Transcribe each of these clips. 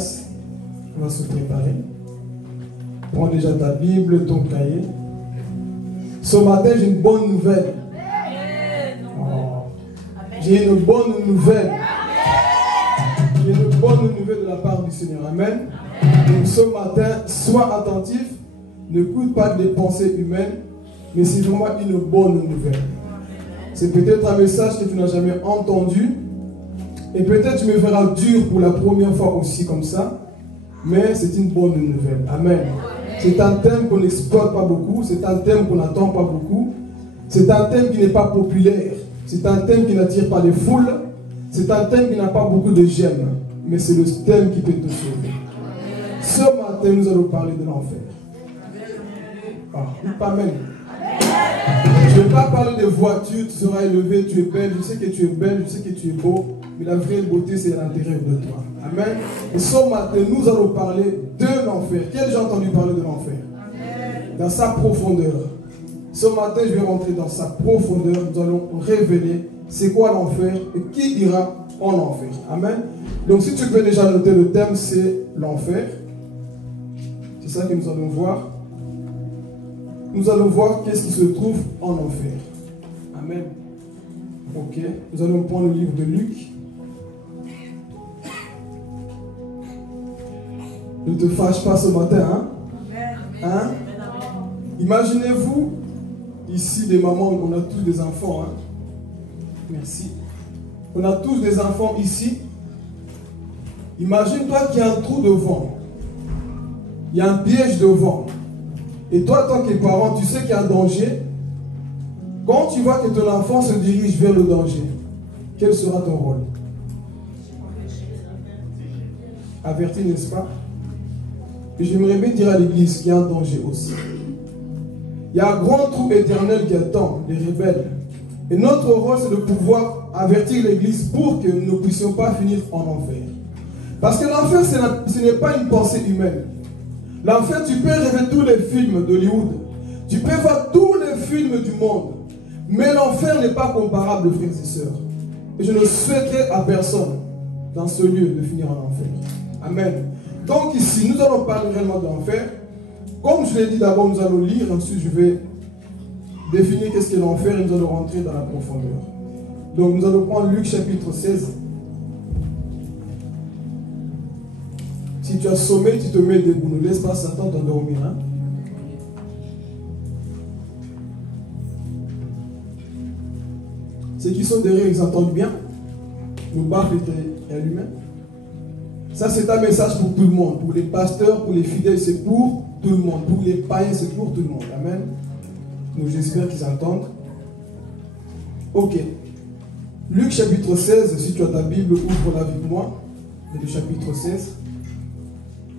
place. On va se préparer. Prends déjà ta Bible, ton cahier. Ce matin, j'ai une bonne nouvelle. Oh. J'ai une bonne nouvelle. J'ai une bonne nouvelle de la part du Seigneur. Amen. Donc ce matin, sois attentif. N'écoute pas des pensées humaines, mais c'est vraiment une bonne nouvelle. C'est peut-être un message que tu n'as jamais entendu. Et peut-être tu me verras dur pour la première fois aussi comme ça. Mais c'est une bonne nouvelle. Amen. C'est un thème qu'on n'exploite pas beaucoup. C'est un thème qu'on n'entend pas beaucoup. C'est un thème qui n'est pas populaire. C'est un thème qui n'attire pas les foules. C'est un thème qui n'a pas beaucoup de j'aime. Mais c'est le thème qui peut te sauver. Ce matin, nous allons parler de l'enfer. Ah, amen. Je ne vais pas parler de voiture, tu seras élevé, tu es belle, je sais que tu es belle, je sais que tu es beau, mais la vraie beauté, c'est à l'intérieur de toi. Amen. Et ce matin, nous allons parler de l'enfer. Qui a déjà entendu parler de l'enfer? Dans sa profondeur. Ce matin, je vais rentrer dans sa profondeur. Nous allons révéler c'est quoi l'enfer et qui ira en enfer. Amen. Donc, si tu peux déjà noter le thème, c'est l'enfer. C'est ça que nous allons voir. Nous allons voir qu'est-ce qui se trouve en enfer. Amen. Ok. Nous allons prendre le livre de Luc. Ne te fâche pas ce matin, hein? Hein? Imaginez-vous, ici des mamans, on a tous des enfants, hein? Merci. On a tous des enfants ici. Imagine-toi qu'il y a un trou devant. Il y a un piège devant. Et toi, tant que parent, tu sais qu'il y a un danger. Quand tu vois que ton enfant se dirige vers le danger, quel sera ton rôle? Avertir, n'est-ce pas? Et j'aimerais bien dire à l'église qu'il y a un danger aussi. Il y a un grand trou éternel qui attend les rebelles. Et notre rôle, c'est de pouvoir avertir l'église pour que nous ne puissions pas finir en enfer. Parce que l'enfer, ce n'est pas une pensée humaine. L'enfer, tu peux rêver tous les films d'Hollywood. Tu peux voir tous les films du monde. Mais l'enfer n'est pas comparable, frères et sœurs. Et je ne souhaiterais à personne dans ce lieu de finir en enfer. Amen. Donc ici, nous allons parler réellement de l'enfer. Comme je l'ai dit d'abord, nous allons lire. Ensuite, je vais définir qu'est-ce qu'est l'enfer et nous allons rentrer dans la profondeur. Donc nous allons prendre Luc chapitre 16. Si tu as sommé, tu te mets debout. Ne laisse pas Satan t'endormir. Hein? Ceux qui sont derrière, ils entendent bien. Le baffle est allumé. Ça, c'est un message pour tout le monde. Pour les pasteurs, pour les fidèles, c'est pour tout le monde. Pour les païens, c'est pour tout le monde. Amen. Donc, j'espère qu'ils entendent. Ok. Luc chapitre 16, si tu as ta Bible, ouvre-la avec moi. Le chapitre 16.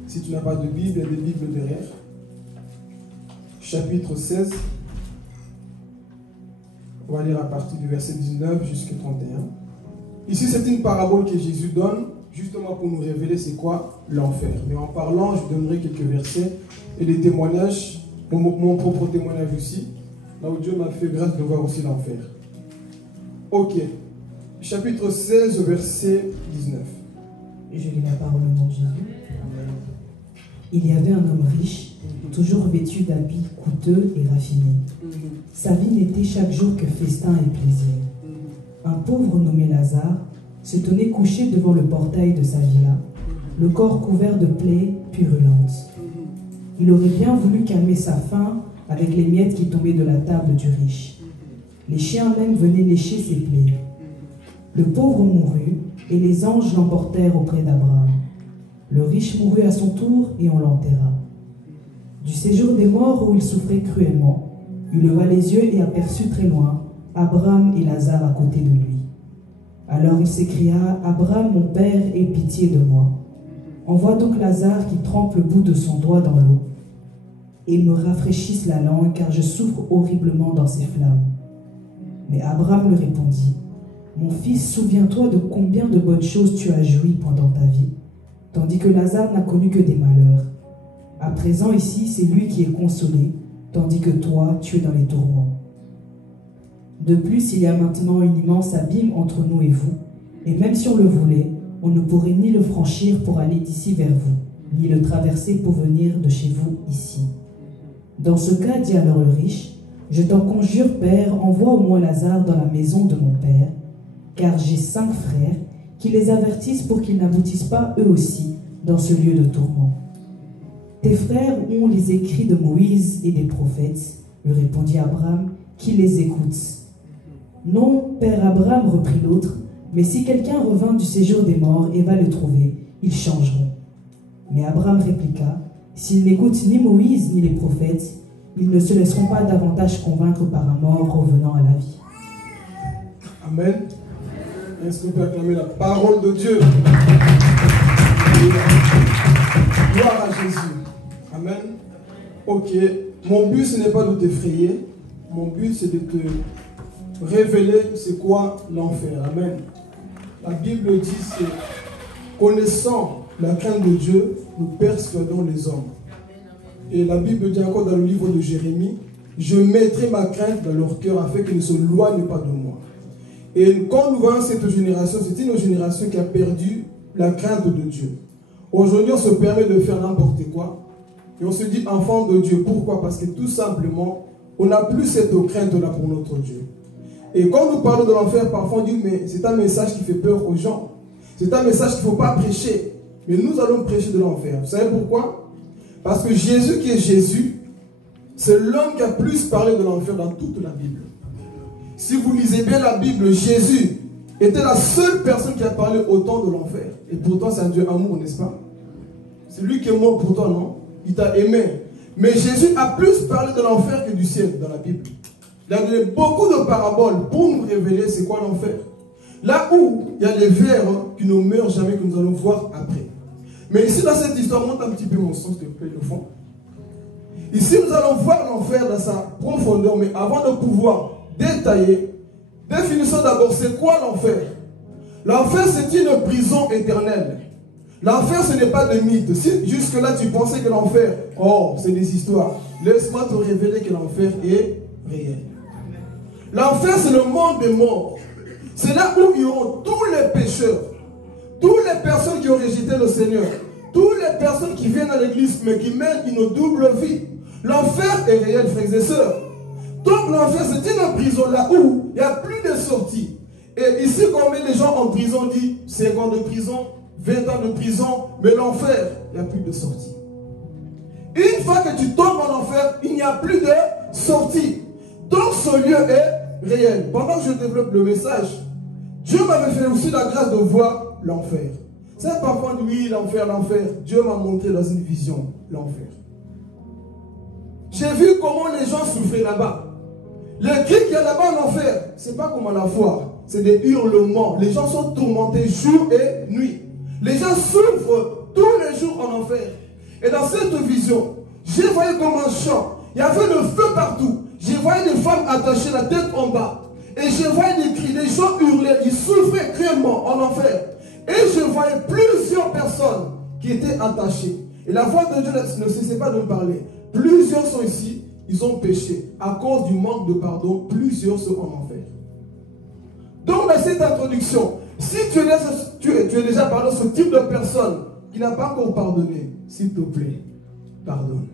Si tu n'as pas de Bible, il y a des Bibles derrière. Chapitre 16. On va lire à partir du verset 19 jusqu'au 31. Ici, c'est une parabole que Jésus donne, justement pour nous révéler c'est quoi l'enfer. Mais en parlant, je donnerai quelques versets et des témoignages, mon propre témoignage aussi, là où Dieu m'a fait grâce de voir aussi l'enfer. Ok. Chapitre 16, verset 19. Et je lis la parole au nom de Jésus. Il y avait un homme riche, toujours vêtu d'habits coûteux et raffinés. Sa vie n'était chaque jour que festin et plaisir. Un pauvre nommé Lazare se tenait couché devant le portail de sa villa, le corps couvert de plaies purulentes. Il aurait bien voulu calmer sa faim avec les miettes qui tombaient de la table du riche. Les chiens même venaient lécher ses plaies. Le pauvre mourut, et les anges l'emportèrent auprès d'Abraham. Le riche mourut à son tour, et on l'enterra. Du séjour des morts où il souffrait cruellement, il leva les yeux et aperçut très loin Abraham et Lazare à côté de lui. Alors il s'écria, « Abraham, mon père, aie pitié de moi. Envoie donc Lazare qui trempe le bout de son doigt dans l'eau, et me rafraîchisse la langue, car je souffre horriblement dans ces flammes. » Mais Abraham lui répondit, « Mon fils, souviens-toi de combien de bonnes choses tu as joui pendant ta vie, tandis que Lazare n'a connu que des malheurs. À présent ici, c'est lui qui est consolé, tandis que toi, tu es dans les tourments. De plus, il y a maintenant une immense abîme entre nous et vous, et même si on le voulait, on ne pourrait ni le franchir pour aller d'ici vers vous, ni le traverser pour venir de chez vous ici. Dans ce cas, dit alors le riche, je t'en conjure, Père, envoie au moins Lazare dans la maison de mon Père, car j'ai 5 frères, qui les avertissent pour qu'ils n'aboutissent pas eux aussi dans ce lieu de tourment. Tes frères ont les écrits de Moïse et des prophètes, lui répondit Abraham, qui les écoute. Non, Père Abraham, reprit l'autre, mais si quelqu'un revint du séjour des morts et va le trouver, ils changeront. Mais Abraham répliqua, s'ils n'écoutent ni Moïse ni les prophètes, ils ne se laisseront pas davantage convaincre par un mort revenant à la vie. Amen. Est-ce qu'on peut acclamer la parole de Dieu? Gloire à Jésus. Amen. Ok. Mon but, ce n'est pas de t'effrayer. Mon but, c'est de te révéler c'est quoi l'enfer. Amen. La Bible dit, c'est connaissant la crainte de Dieu, nous persuadons les hommes. Et la Bible dit encore dans le livre de Jérémie, je mettrai ma crainte dans leur cœur afin qu'ils ne se loignent pas de moi. Et quand nous voyons cette génération, c'est une génération qui a perdu la crainte de Dieu. Aujourd'hui, on se permet de faire n'importe quoi. Et on se dit enfant de Dieu. Pourquoi? Parce que tout simplement, on n'a plus cette crainte-là pour notre Dieu. Et quand nous parlons de l'enfer, parfois on dit, mais c'est un message qui fait peur aux gens. C'est un message qu'il ne faut pas prêcher. Mais nous allons prêcher de l'enfer. Vous savez pourquoi? Parce que Jésus qui est Jésus, c'est l'homme qui a plus parlé de l'enfer dans toute la Bible. Si vous lisez bien la Bible, Jésus était la seule personne qui a parlé autant de l'enfer. Et pourtant, c'est un Dieu amour, n'est-ce pas? C'est lui qui est mort pour toi, non? Il t'a aimé. Mais Jésus a plus parlé de l'enfer que du ciel dans la Bible. Il a donné beaucoup de paraboles pour nous révéler c'est quoi l'enfer. Là où il y a des vers qui ne meurent jamais, que nous allons voir après. Mais ici, dans cette histoire, monte un petit peu mon son, s'il te plaît, le fond. Ici, nous allons voir l'enfer dans sa profondeur, mais avant de pouvoir détailler, définissons d'abord c'est quoi l'enfer. L'enfer, c'est une prison éternelle. L'enfer, ce n'est pas de mythe. Si jusque-là, tu pensais que l'enfer, oh, c'est des histoires, laisse-moi te révéler que l'enfer est réel. L'enfer, c'est le monde des morts. C'est là où il y auront tous les pécheurs, toutes les personnes qui ont rejeté le Seigneur, toutes les personnes qui viennent à l'église mais qui mènent une double vie. L'enfer est réel, frères et sœurs. Donc l'enfer, c'est une prison là où il n'y a plus de sortie. Et ici, quand on met les gens en prison, on dit 5 ans de prison, 20 ans de prison, mais l'enfer, il n'y a plus de sortie. Une fois que tu tombes en enfer, il n'y a plus de sortie. Donc ce lieu est réel. Pendant que je développe le message, Dieu m'avait fait aussi la grâce de voir l'enfer. C'est parfois, oui, l'enfer, l'enfer. Dieu m'a montré dans une vision l'enfer. J'ai vu comment les gens souffraient là-bas. Le cri qu'il y a là-bas en enfer, c'est pas comme à la foire. C'est des hurlements. Les gens sont tourmentés jour et nuit. Les gens souffrent tous les jours en enfer. Et dans cette vision, j'ai voyé comme un champ. Il y avait le feu partout. J'ai voyé des femmes attachées la tête en bas. Et je voyais des cris. Les gens hurlaient. Ils souffraient cruellement en enfer. Et je voyais plusieurs personnes qui étaient attachées. Et la voix de Dieu ne cessait pas de me parler. Plusieurs sont ici. Ils ont péché. À cause du manque de pardon, plusieurs sont en enfer. Donc dans cette introduction, si tu es déjà parlé de ce type de personne qui n'a pas encore pardonné, s'il te plaît, pardonne.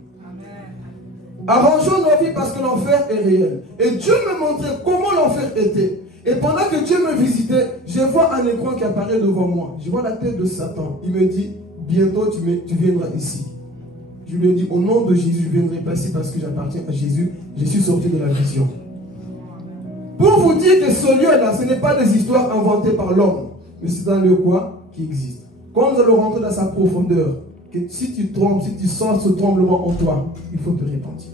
Arrangeons nos vies parce que l'enfer est réel. Et Dieu me montrait comment l'enfer était. Et pendant que Dieu me visitait, je vois un écran qui apparaît devant moi. Je vois la tête de Satan. Il me dit, bientôt tu viendras ici. Je lui ai dit, au nom de Jésus, je viendrai pas ici parce que j'appartiens à Jésus. Je suis sorti de la vision. Pour vous dire que ce lieu-là, ce n'est pas des histoires inventées par l'homme. Mais c'est un lieu quoi? Qui existe. Quand nous allons rentrer dans sa profondeur, que si tu trembles, si tu sens ce tremblement en toi, il faut te repentir.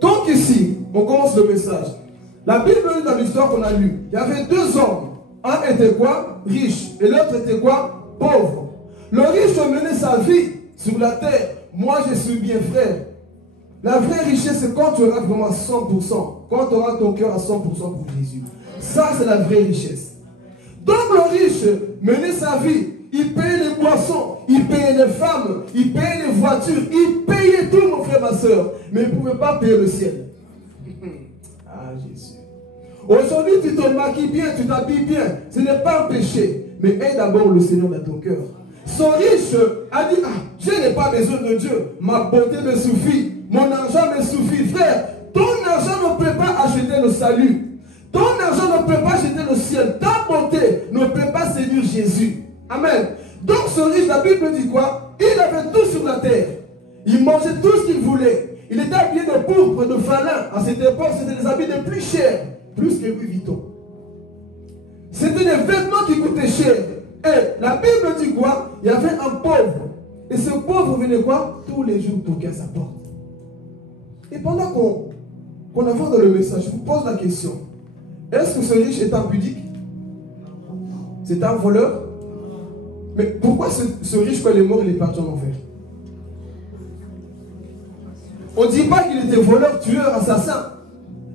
Donc ici, on commence le message. La Bible, dans l'histoire qu'on a lue, il y avait 2 hommes. Un était quoi? Riche. Et l'autre était quoi? Pauvre. Le riche menait sa vie sur la terre. Moi, je suis bien frère. La vraie richesse, c'est quand tu auras vraiment 100%. Quand tu auras ton cœur à 100% pour Jésus. Ça, c'est la vraie richesse. Donc le riche menait sa vie. Il payait les boissons, il payait les femmes, il payait les voitures, il payait tout, mon frère, ma soeur. Mais il ne pouvait pas payer le ciel. Ah, Jésus. Aujourd'hui, tu te maquilles bien, tu t'habilles bien. Ce n'est pas un péché. mais aie d'abord le Seigneur dans ton cœur. Ce riche a dit, ah, je n'ai pas besoin de Dieu, ma beauté me suffit, mon argent me suffit. Frère, ton argent ne peut pas acheter le salut. Ton argent ne peut pas acheter le ciel. Ta beauté ne peut pas séduire Jésus. Amen. Donc ce riche, la Bible dit quoi? Il avait tout sur la terre. Il mangeait tout ce qu'il voulait. Il était habillé de pourpre, de falin. À cette époque, c'était des habits les plus chers, plus que Louis Vuitton. C'était des vêtements qui coûtaient cher. Et la Bible dit quoi? Il y avait un pauvre. Et ce pauvre venait quoi? Tous les jours toquer à sa porte. Et pendant qu'on avance dans le message, je vous pose la question. Est-ce que ce riche est impudique? C'est un voleur? Mais pourquoi ce riche, quand il est mort, il est parti en enfer? On ne dit pas qu'il était voleur, tueur, assassin.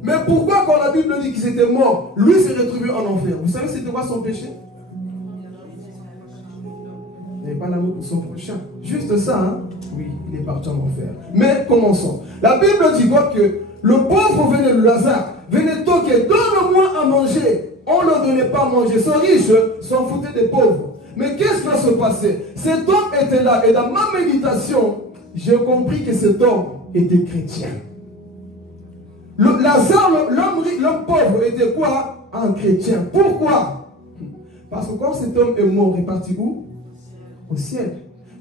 Mais pourquoi quand la Bible dit qu'il était mort, lui s'est retrouvé en enfer? Vous savez c'était quoi son péché? Il n'avait pas l'amour pour son prochain. Juste ça, hein? Oui, il est parti en enfer. Mais commençons. La Bible dit quoi? Que le pauvre venait de Lazare, venait toquer, donne-moi à manger. On ne leur donnait pas à manger. Ce riche s'en foutait des pauvres. Mais qu'est-ce qui va se passer? Cet homme était là et dans ma méditation, j'ai compris que cet homme était chrétien. Lazare, l'homme pauvre, était quoi? Un chrétien. Pourquoi? Parce que quand cet homme est mort, il est parti où? Au ciel.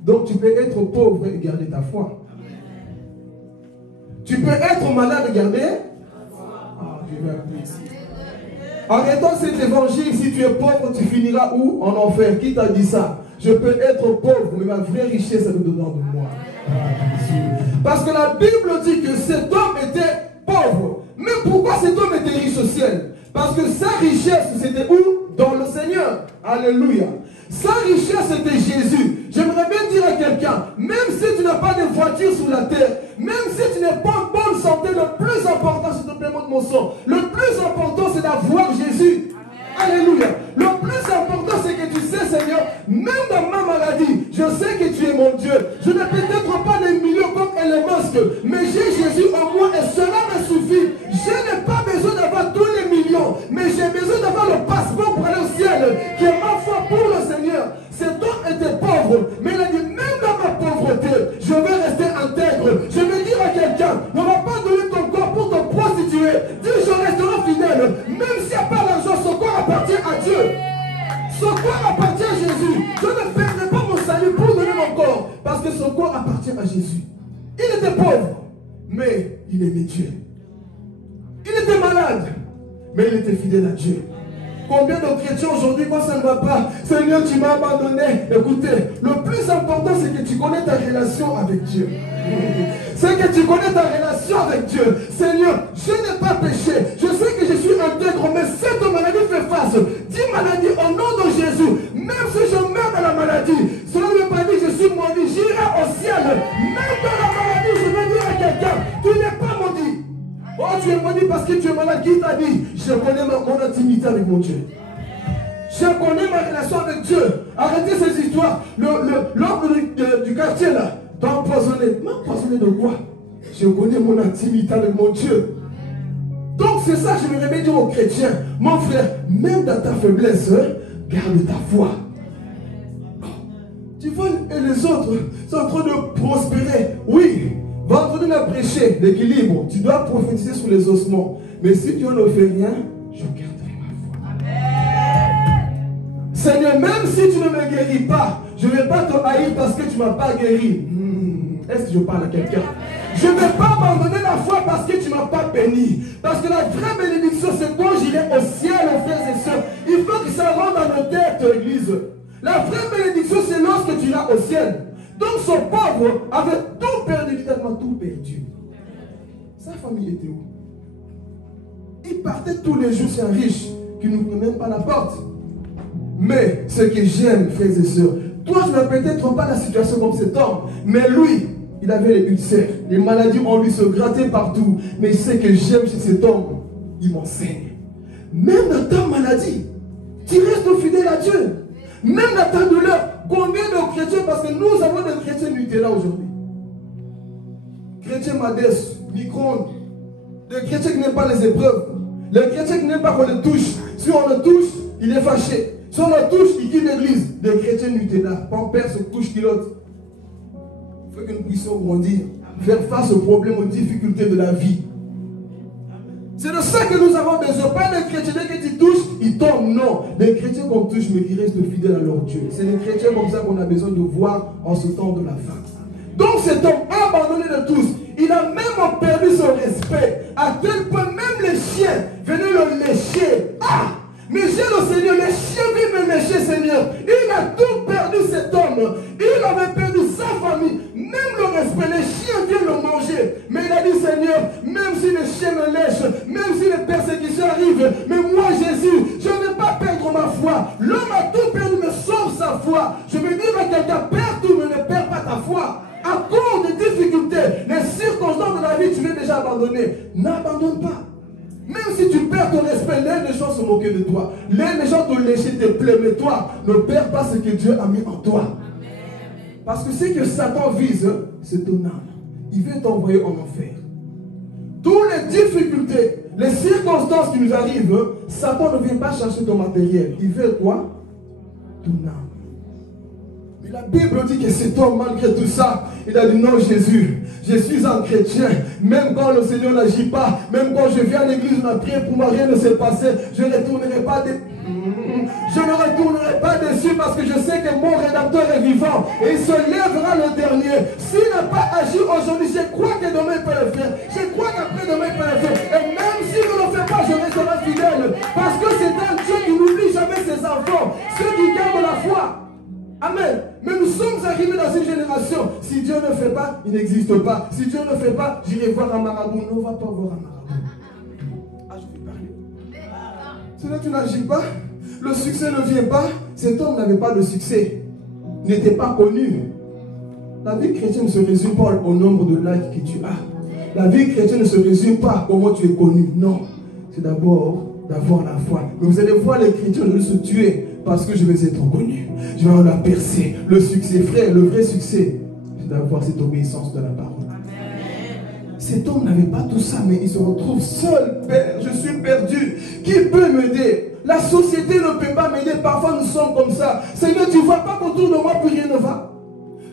Donc tu peux être pauvre et garder ta foi. Tu peux être malade et garder ta foi. Dieu va ici. Arrêtons cet évangile. Si tu es pauvre, tu finiras où? En enfer. Qui t'a dit ça? Je peux être pauvre, mais ma vraie richesse est dedans de moi. Parce que la Bible dit que cet homme était pauvre. Mais pourquoi cet homme était riche au ciel? Parce que sa richesse, c'était où? Dans le Seigneur. Alléluia. Sa richesse, c'était Jésus. J'aimerais bien dire à quelqu'un, même si tu n'as pas de voiture sur la terre, même si tu n'es pas en bonne santé, le plus important, s'il te plaît, montre mon son. Le plus important, c'est d'avoir Jésus. Alléluia. Le plus important, c'est que tu sais, Seigneur, même dans ma maladie, je sais que tu es mon Dieu. Je n'ai peut-être pas des millions comme Elon Musk, mais j'ai Jésus en moi et cela me suffit. Je n'ai pas besoin d'avoir tous les millions, mais j'ai besoin d'avoir le passeport pour aller au ciel, qui est ma foi pour le Seigneur. Cet homme était pauvre, mais il a dit, même dans ma pauvreté, je vais rester intègre. Je vais dire à quelqu'un, on ne va pas donner ton corps pour te prostituer. Dis, je resterai fidèle, même s'il n'y a pas l'argent, son corps appartient à Dieu. Son corps appartient à Jésus. Je ne perdrai pas mon salut pour donner mon corps, parce que son corps appartient à Jésus. Il était pauvre, mais il aimait Dieu. Il était malade, mais il était fidèle à Dieu. Combien de chrétiens aujourd'hui, quand ça ne va pas, Seigneur, tu m'as abandonné. Écoutez, le plus important, c'est que tu connais ta relation avec Dieu. C'est que tu connais ta relation avec Dieu. Seigneur, je n'ai pas péché. Je sais que je suis intègre, mais cette maladie fait face. Dis maladie au nom de Jésus. Même si je meurs dans la maladie, cela ne veut pas dire que je suis maudit. J'irai au ciel. Même dans la maladie, je vais dire à quelqu'un, tu n'es pas maudit. Oh, tu es maudit parce que tu es malade. Qui t'a dit? Je connais mon intimité avec mon Dieu. Je connais ma relation avec Dieu. Arrêtez ces histoires. L'homme du quartier là, t'as empoisonné. M'empoisonné de quoi? Je connais mon intimité avec mon Dieu. Donc c'est ça que je me dire aux chrétiens. Mon frère, même dans ta faiblesse, garde ta foi. Tu vois, et les autres sont en train de prospérer. Oui. Vendredi, on a prêché l'équilibre. Tu dois prophétiser sur les ossements. Mais si tu ne fais rien, je garderai ma foi. Amen. Seigneur, même si tu ne me guéris pas, je ne vais pas te haïr parce que tu ne m'as pas guéri. Est-ce que je parle à quelqu'un? Je ne vais pas abandonner la foi parce que tu ne m'as pas béni. Parce que la vraie bénédiction, c'est quand j'irai au ciel, aux frères et sœurs. Il faut que ça rentre dans nos têtes, l'église. La vraie bénédiction, c'est lorsque tu iras au ciel. Donc son pauvre avait tout perdu, littéralement tout perdu. Sa famille était où? Il partait tous les jours, c'est un riche qui n'ouvre même pas la porte. Mais ce que j'aime, frères et sœurs, toi tu n'as peut-être pas la situation comme cet homme, mais lui, il avait les ulcères, les maladies en lui se grattaient partout. Mais ce que j'aime chez cet homme, il m'enseigne. Même dans ta maladie, tu restes fidèle à Dieu. Même dans ta douleur. Combien de chrétiens, parce que nous avons des chrétiens Nutella aujourd'hui. Chrétiens Madès, micro-ondes. Des chrétiens qui n'aiment pas les épreuves. Les chrétiens qui n'aiment pas qu'on les touche. Si on le touche, il est fâché. Si on a touche, il quitte l'église. Des chrétiens Nutella, pampers, couche culotte. Il faut que nous puissions grandir, faire face aux problèmes, aux difficultés de la vie. C'est de ça que nous avons besoin. Pas des chrétiens, dès que tu touches, ils tombent. Non. Des chrétiens qu'on touche, mais qui restent fidèles à leur Dieu. C'est des chrétiens comme ça qu'on a besoin de voir en ce temps de la fin. Donc cet homme abandonné de tous, il a même perdu son respect. À tel point, même les chiens venaient le lécher. Ah! Mais j'ai le Seigneur, les chiens viennent me lécher, Seigneur. Il a tout perdu, cet homme. Il avait perdu sa famille. Même le respect, les chiens viennent le manger. Mais il a dit, Seigneur, même si les chiens me lèchent, même si les persécutions arrivent, mais moi, Jésus, je ne vais pas perdre ma foi. L'homme a tout perdu, mais sauve sa foi. Je veux dire à quelqu'un, perds tout, mais ne perds pas ta foi. À cause des difficultés, les circonstances de la vie, tu viens déjà abandonner. N'abandonne pas. Même si tu perds ton respect, les gens se moquent de toi. Les gens te léchent, te plaît, mais toi, ne perds pas ce que Dieu a mis en toi. Parce que ce que Satan vise, c'est ton âme. Il veut t'envoyer en enfer. Toutes les difficultés, les circonstances qui nous arrivent, Satan ne vient pas chercher ton matériel. Il veut quoi? Ton âme. Mais la Bible dit que cet homme, malgré tout ça, il a dit non, Jésus, je suis un chrétien. Même quand le Seigneur n'agit pas, même quand je viens à l'église, on a prié pour moi, rien ne s'est passé. Je ne retournerai pas dessus parce que je sais que mon Rédempteur est vivant et il se lèvera le dernier. S'il n'a pas agi aujourd'hui, je crois que demain il peut le faire. Je crois qu'après demain il peut le faire. Et même s'il ne le fait pas, je resterai fidèle. Parce que c'est un Dieu qui n'oublie jamais ses enfants, ceux qui gardent la foi. Amen. Mais nous sommes arrivés dans une génération. Si Dieu ne fait pas, il n'existe pas. Si Dieu ne fait pas, j'irai voir un marabout. Non, on ne va pas voir un marabout. Ah, je vais parler. C'est là que tu n'agis pas. Le succès ne vient pas. Cet homme n'avait pas de succès. Il n'était pas connu. La vie chrétienne ne se résume pas au nombre de likes que tu as. La vie chrétienne ne se résume pas à comment tu es connu. Non. C'est d'abord d'avoir la foi. Mais vous allez voir les chrétiens de se tuer. Parce que je vais être connu. Je vais avoir la percée. Le succès, frère, le vrai succès, c'est d'avoir cette obéissance de la parole. Amen. Cet homme n'avait pas tout ça, mais il se retrouve seul. Père, je suis perdu. Qui peut m'aider? La société ne peut pas m'aider. Parfois, nous sommes comme ça. Seigneur, tu ne vois pas qu'autour de moi, plus rien ne va.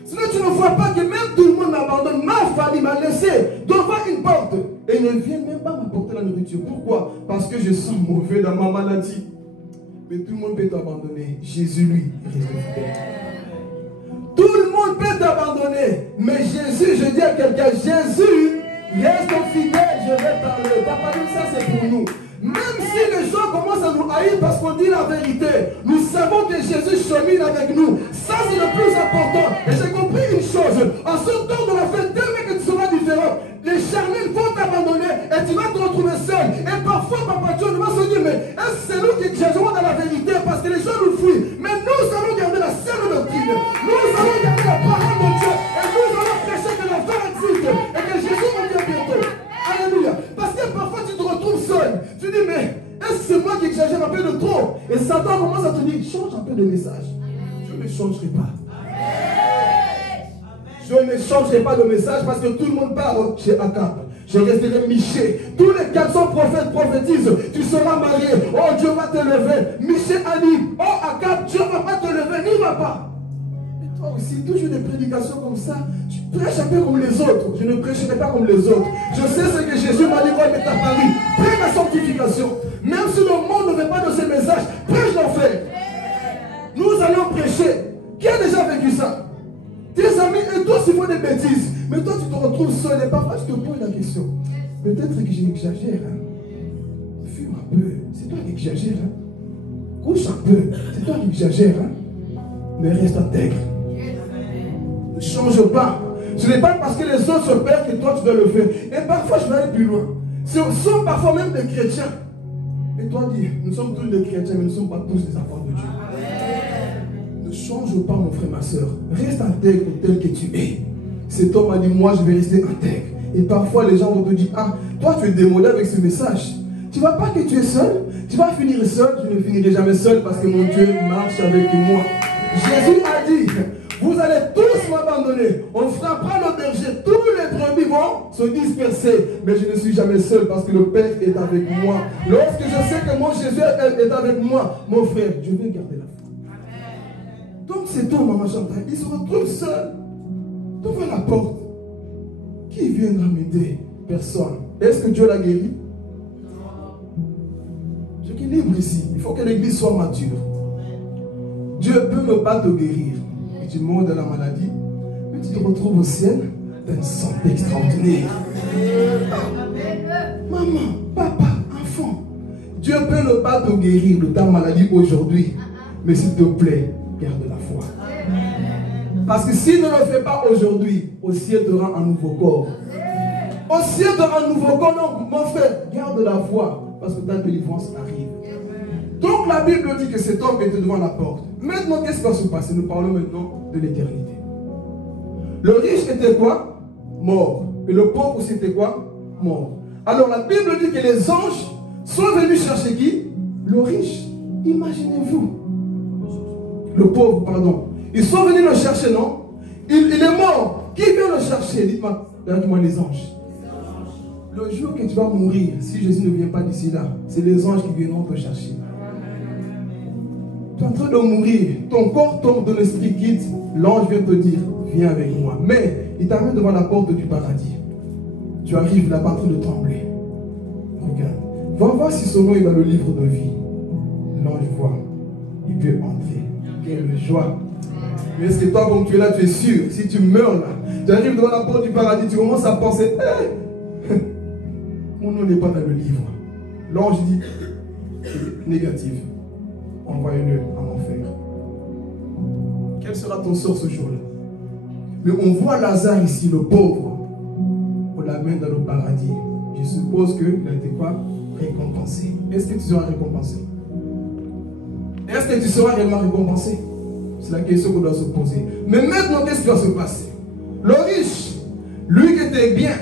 Seigneur, tu ne vois pas que même tout le monde m'abandonne. Ma famille m'a laissé devant une porte. Et ne vient même pas m'apporter la nourriture. Pourquoi? Parce que je sens mauvais dans ma maladie. Mais tout le monde peut t'abandonner. Jésus, lui, reste fidèle. Tout le monde peut t'abandonner. Mais Jésus, je dis à quelqu'un, Jésus, reste fidèle. Je vais parler. Papa, ça c'est pour nous. Même si les gens commencent à nous haïr parce qu'on dit la vérité, nous savons que Jésus chemine avec nous. Ça, c'est le plus important. Et j'ai compris une chose. En ce temps de la fête, tellement que tu seras différent, les charnels vont t'abandonner et tu vas te retrouver seul. Et parfois, papa Dieu va se dire, mais est-ce que c'est nous qui exagérons dans la vérité parce que les gens nous fuient? Mais nous allons garder la saine doctrine. Nous allons garder la parole de Dieu. Et nous allons prêcher que la fin existe. Et que Jésus revient bientôt. Alléluia. Parce que parfois, tu te retrouves seul. Tu dis, mais est-ce que c'est moi qui exagère un peu de trop? Et Satan commence à te dire, change un peu de message. Je ne changerai pas. Je ne changerai pas de message parce que tout le monde parle chez Akab. Je resterai Miché. Tous les 400 prophètes prophétisent. Tu seras marié. Oh, Dieu va te lever. Miché a dit, oh Akab, Dieu ne va pas te lever. N'y va pas. Mais toi aussi, toujours des prédications comme ça. Tu prêches un peu comme les autres. Je ne prêcherai pas comme les autres. Je sais ce que Jésus m'a dit quand il est à Paris. Prêche la sanctification. Même si le monde ne veut pas de ces messages, prêche l'enfer. Nous allons prêcher. Qui a déjà vécu ça? Tes amis et toi, ils font des bêtises. Mais toi, tu te retrouves seul. Et parfois, je te pose la question. Peut-être que j'exagère. Hein? Fume un peu. C'est toi qui exagères. Hein? Couche un peu. C'est toi qui exagères. Hein? Mais reste intègre. Ne change pas. Ce n'est pas parce que les autres se perdent que toi, tu dois le faire. Et parfois, je vais aller plus loin. Ce sont parfois même des chrétiens. Et toi, dis, nous sommes tous des chrétiens, mais nous ne sommes pas tous des enfants de Dieu. Ne change pas, mon frère, ma soeur. Reste intègre tel que tu es. Cet homme a dit, moi, je vais rester intègre. Et parfois, les gens vont te dire, ah, toi, tu es démodé avec ce message. Tu ne vois pas que tu es seul. Tu vas finir seul. Je ne finirai jamais seul parce que mon Dieu marche avec moi. Jésus a dit, vous allez tous m'abandonner. On frappera le berger. Tous les brebis vont se disperser. Mais je ne suis jamais seul parce que le Père est avec moi. Lorsque je sais que mon Jésus est avec moi, mon frère, je vais garder la foi. Donc cet homme, maman Chantal, il se retrouve seul devant la porte. Qui viendra m'aider? Personne. Est-ce que Dieu l'a guéri? J'équilibre ici. Il faut que l'église soit mature. Dieu peut ne pas te guérir. Et tu meurs de la maladie, mais tu te retrouves au ciel d'une santé extraordinaire. Maman, papa, enfant, Dieu peut ne pas te guérir de ta maladie aujourd'hui. Mais s'il te plaît, garde la foi. Parce que s'il ne le fait pas aujourd'hui, au ciel te rend un nouveau corps. Au ciel te rend un nouveau corps. Donc, mon frère, garde la foi. Parce que ta délivrance arrive. Donc la Bible dit que cet homme était devant la porte. Maintenant, qu'est-ce qui va se passer? Nous parlons maintenant de l'éternité. Le riche était quoi? Mort. Et le pauvre aussi était quoi? Mort. Alors la Bible dit que les anges sont venus chercher qui? Le riche. Imaginez-vous. Le pauvre, pardon. Ils sont venus le chercher, non? Il est mort. Qui vient le chercher? Dites-moi les anges. Le jour que tu vas mourir, si Jésus ne vient pas d'ici là, c'est les anges qui viendront te chercher. Tu es en train de mourir, ton corps tombe, ton esprit quitte, l'ange vient te dire, viens avec moi. Mais il t'amène devant la porte du paradis. Tu arrives là-bas en train de trembler. Regarde, va voir si son nom est dans le livre de vie. L'ange voit, il peut entrer. Quelle joie. Mais est-ce que toi, comme tu es là, tu es sûr, si tu meurs là, tu arrives devant la porte du paradis, tu commences à penser, mon nom n'est pas dans le livre. L'ange dit, négatif. Envoyez-le en enfer. Quel sera ton sort ce jour-là? Mais on voit Lazare ici, le pauvre. On l'amène dans le paradis. Je suppose qu'il a été quoi? Récompensé. Est-ce que tu seras récompensé? Est-ce que tu seras réellement récompensé? C'est la question qu'on doit se poser. Mais maintenant, qu'est-ce qui va se passer? Le riche, lui qui était bien,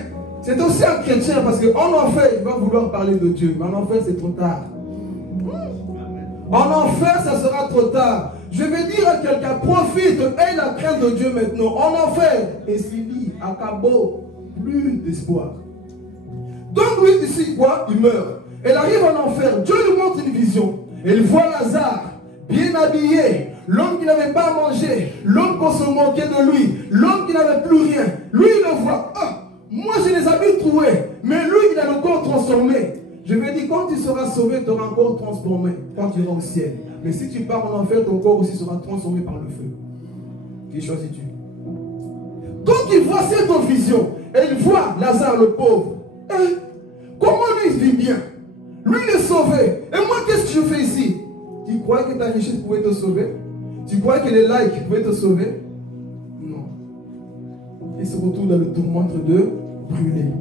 c'est aussi un chrétien parce qu'en enfer, il va vouloir parler de Dieu. Mais en enfer, c'est trop tard. En enfer, ça sera trop tard. Je vais dire à quelqu'un, profite, aie la crainte de Dieu maintenant. En enfer, et Sylvie, à Cabo, plus d'espoir. Donc lui, ici, quoi? Il meurt. Elle arrive en enfer. Dieu lui montre une vision. Elle voit Lazare, bien habillé. L'homme qui n'avait pas mangé. L'homme qu'on se moquait de lui. L'homme qui n'avait plus rien. Lui, il le voit. Ah, moi, j'ai les habits troués. Mais lui, il a le corps transformé. Je vais dire, quand tu seras sauvé, tu auras un corps transformé. Quand tu iras au ciel. Mais si tu pars en enfer, ton corps aussi sera transformé par le feu. Qui choisis-tu? Donc, il voit cette vision. Et il voit Lazare, le pauvre. Et comment lui, il vit bien? Lui, il est sauvé. Et moi, qu'est-ce que je fais ici? Tu crois que ta richesse pouvait te sauver? Tu crois que les likes pouvaient te sauver? Non. Il se retrouve dans le tourmentre de brûler.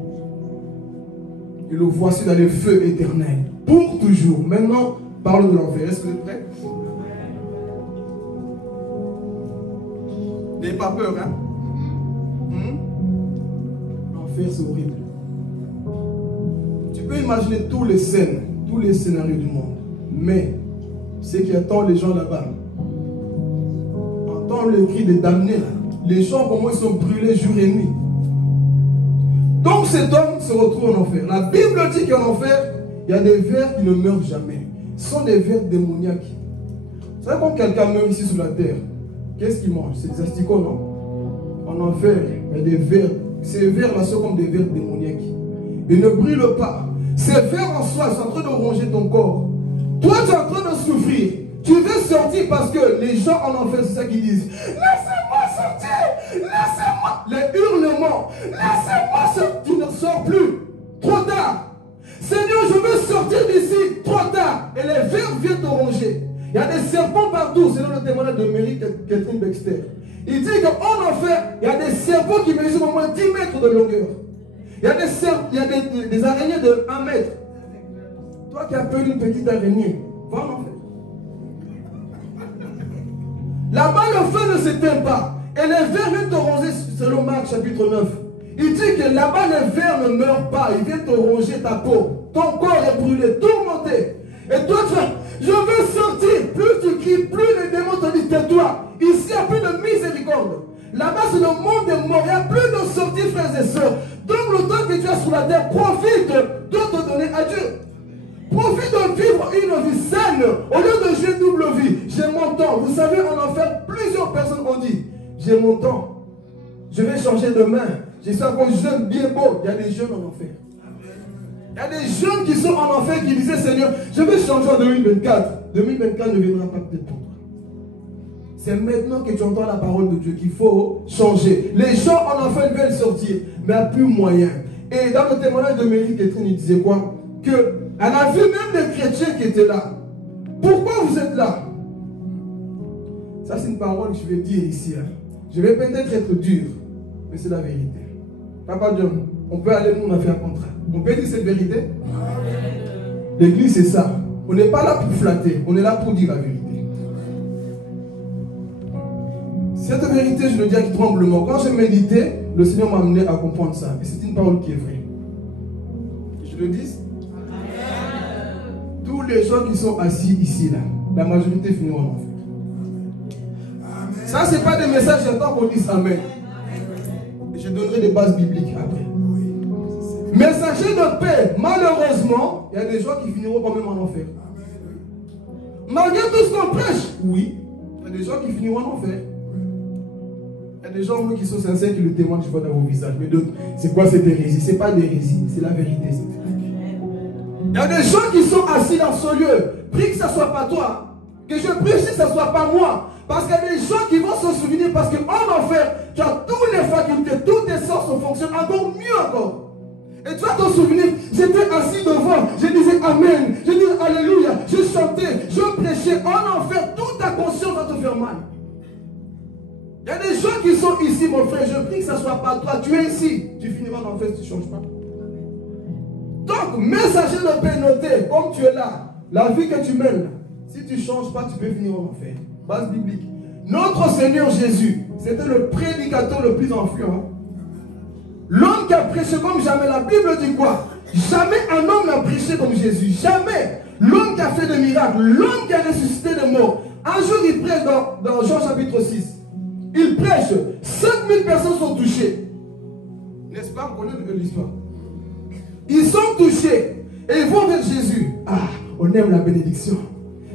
Et le voici dans le feu éternel. Pour toujours. Maintenant, parlons de l'enfer. Est-ce que vous êtes prêts? N'ayez pas peur, hein? L'enfer, c'est horrible. Tu peux imaginer tous les scènes, tous les scénarios du monde. Mais, ce qui attend les gens là-bas, entendre le cri des damnés, les gens, comment ils sont brûlés jour et nuit. Donc cet homme se retrouve en enfer. La Bible dit qu'en enfer, il y a des vers qui ne meurent jamais. Ce sont des vers démoniaques. Vous savez, quand quelqu'un meurt ici sur la terre, qu'est-ce qu'il mange? C'est des asticots, non? En enfer, il y a des vers. Ces vers-là sont comme des vers démoniaques. Ils ne brûlent pas. Ces vers en soi sont en train de ronger ton corps. Toi, tu es en train de souffrir. Tu veux sortir parce que les gens en enfer, c'est ça qu'ils disent. Laissez-moi sortir! Laissez-moi! Les hurlements. Laissez-moi sortir! Tu ne sors plus. Trop tard. Seigneur, je veux sortir d'ici. Trop tard. Et les vers viennent te ronger. Il y a des serpents partout. C'est le témoignage de Mary Catherine Baxter. Il dit qu'en enfer, il y a des serpents qui mesurent au moins 10 mètres de longueur. Il y a des araignées de 1 mètre. Toi qui as peur d'une petite araignée, va en enfer. Là-bas, le feu ne s'éteint pas. Et les vers viennent te ronger, selon Marc chapitre 9. Il dit que là-bas, les vers ne meurent pas. Ils viennent te ronger ta peau. Ton corps est brûlé, tourmenté. Et toi, tu vas, je veux sortir. Plus tu cries, plus les démons te disent tais-toi. Ici, il n'y a plus de miséricorde. Là-bas, c'est le monde des morts. Il n'y a plus de sortie, frères et sœurs. Donc, le temps que tu es sur la terre, profite de te donner à Dieu. Profite de vivre une vie saine. Au lieu de jouer double vie, j'ai mon temps. Vous savez, en enfer, plus Plusieurs personnes ont dit, j'ai mon temps, je vais changer demain, je suis encore jeune, bien beau. Il y a des jeunes en enfer. Il y a des jeunes qui sont en enfer qui disaient, Seigneur, je vais changer en 2024. 2024 ne viendra pas peut-être pour toi. C'est maintenant que tu entends la parole de Dieu qu'il faut changer. Les gens en enfer veulent sortir, mais il n'y a plus moyen. Et dans le témoignage de Mary Catherine, il disait quoi? Qu'elle a vu même des chrétiens qui étaient là. Pourquoi vous êtes là? Ça, c'est une parole que je vais dire ici. Hein. Je vais peut-être être dur, mais c'est la vérité. Papa John, on peut aller, nous, on a fait un contrat. On peut dire cette vérité? L'église, c'est ça. On n'est pas là pour flatter, on est là pour dire la vérité. Cette vérité, je le dis avec tremblement. Quand j'ai médité, le Seigneur m'a amené à comprendre ça. Et c'est une parole qui est vraie. Je le dis? Tous les gens qui sont assis ici, là, la majorité finiront en enfer. Ça, ce n'est pas des messages, j'attends qu'on dise Amen. Je donnerai des bases bibliques après. Messager de paix, malheureusement, il y a des gens qui finiront quand même en enfer. Malgré tout ce qu'on prêche, oui, il y a des gens qui finiront en enfer. Il y a des gens qui sont sincères qui le témoignent, je vois dans vos visages. Mais d'autres, c'est quoi cette hérésie? Ce n'est pas des hérésies, c'est la vérité. Il y a des gens qui sont assis dans ce lieu. Prie que ce ne soit pas toi. Que je prie que ce ne soit pas moi. Parce qu'il y a des gens qui vont se souvenir. Parce qu'en enfer, tu as toutes les facultés, tous tes sens fonctionnent encore mieux encore. Et tu vas te souvenir, j'étais assis devant, je disais Amen, je disais Alléluia, je chantais, je prêchais. En enfer, toute ta conscience va te faire mal. Il y a des gens qui sont ici, mon frère, je prie que ce ne soit pas toi. Tu es ici, tu finiras en enfer si tu ne changes pas. Donc, messager de paix noté, comme tu es là, la vie que tu mènes, si tu ne changes pas, tu peux finir en enfer. Base biblique. Notre Seigneur Jésus, c'était le prédicateur le plus influent. L'homme qui a prêché comme jamais, la Bible dit quoi? Jamais un homme n'a prêché comme Jésus. Jamais. L'homme qui a fait des miracles, l'homme qui a ressuscité des morts. Un jour, il prêche dans Jean chapitre 6. Il prêche. 5000 personnes sont touchées. N'est-ce pas? On connaît l'histoire. Ils sont touchés. Et ils vont vers Jésus. Ah, on aime la bénédiction.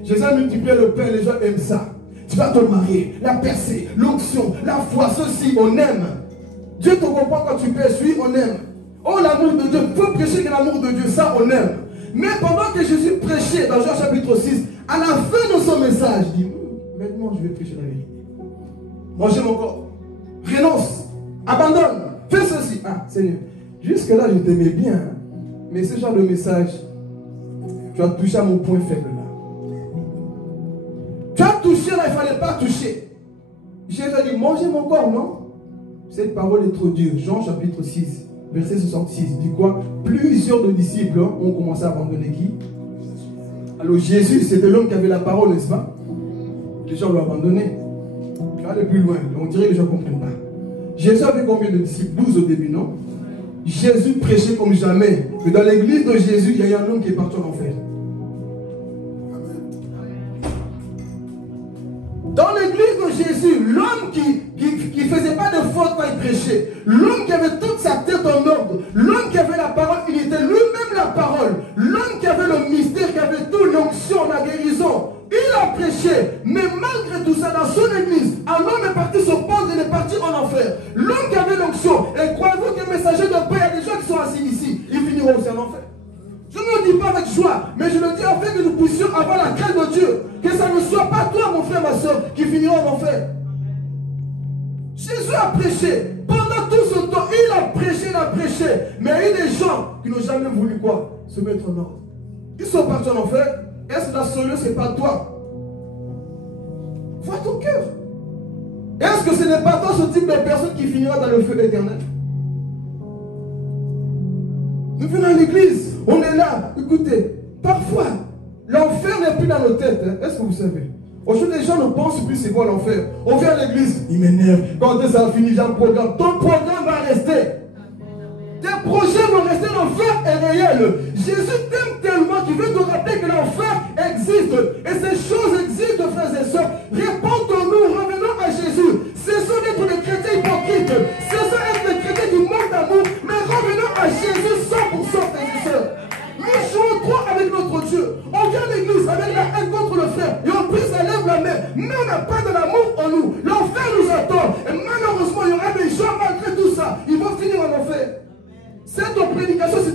Jésus a multiplié le pain, les gens aiment ça. Tu vas te marier, la percée, l'onction, la foi, ceci, on aime. Dieu te comprend quand tu pêches, oui, on aime. Oh, l'amour de Dieu, il faut prêcher que l'amour de Dieu, ça, on aime. Mais pendant que Jésus prêchait dans Jean chapitre 6, à la fin de son message, il dit, maintenant je vais prêcher la vérité. Mangez mon corps, renonce, abandonne, fais ceci. Ah, Seigneur, jusque-là, je t'aimais bien, hein? Mais ce genre de message, tu as touché à mon point faible là. Tu as touché là, il ne fallait pas toucher. Jésus a dit, mangez mon corps, non? Cette parole est trop dure. Jean chapitre 6, verset 66, dit quoi? Plusieurs de disciples ont commencé à abandonner qui? Alors Jésus, c'était l'homme qui avait la parole, n'est-ce pas? Les gens l'ont abandonné. Je vais aller plus loin, on dirait que les gens ne comprennent pas. Jésus avait combien de disciples? 12 au début, non? Jésus prêchait comme jamais. Mais dans l'église de Jésus, il y a eu un homme qui est parti en enfer. Dans l'église de Jésus, l'homme qui ne faisait pas de faute quand il prêchait, l'homme qui avait toute sa tête en ordre, l'homme qui avait la parole, il était lui-même la parole, l'homme qui avait le mystère, qui avait tout, l'onction, la guérison, il a prêché, mais malgré tout ça, dans son église, un homme est parti se pendre, il est parti en enfer. L'homme qui avait l'onction, et croyez-vous que messager de paix, il y a des gens qui sont assis ici, ils finiront aussi en enfer. Je ne le dis pas avec joie, mais je le dis afin que nous puissions avoir la crainte de Dieu. Que ça ne soit pas toi, mon frère, ma soeur, qui finira en enfer. Jésus a prêché. Pendant tout ce temps, il a prêché. Mais il y a eu des gens qui n'ont jamais voulu quoi? Se mettre en ordre. Ils sont partis en enfer. Est-ce que la solution, ce n'est pas toi? Vois ton cœur. Est-ce que ce n'est pas toi ce type de personne qui finira dans le feu éternel? Nous venons à l'église, on est là. Écoutez, parfois, l'enfer n'est plus dans nos têtes. Hein. Est-ce que vous savez? Aujourd'hui, les gens ne pensent plus c'est quoi l'enfer. On vient à l'église, il m'énerve. Quand ça a fini, j'ai un programme. Ton programme va rester. Tes projets vont rester. L'enfer est réel. Jésus t'aime tellement qu'il veut te rappeler que l'enfer existe. Et ces choses existent, frères et sœurs. Répondons-nous, revenons à Jésus. Cessons d'être des chrétiens hypocrites. Cessons d'être des chrétiens qui manquent d'amour. Mais revenons à Jésus 100%, frères et sœurs. Nous jouons trop avec notre Dieu. On vient à l'église avec la haine contre le frère. Et on prie, ça lève la main. Mais on n'a pas de l'amour en nous.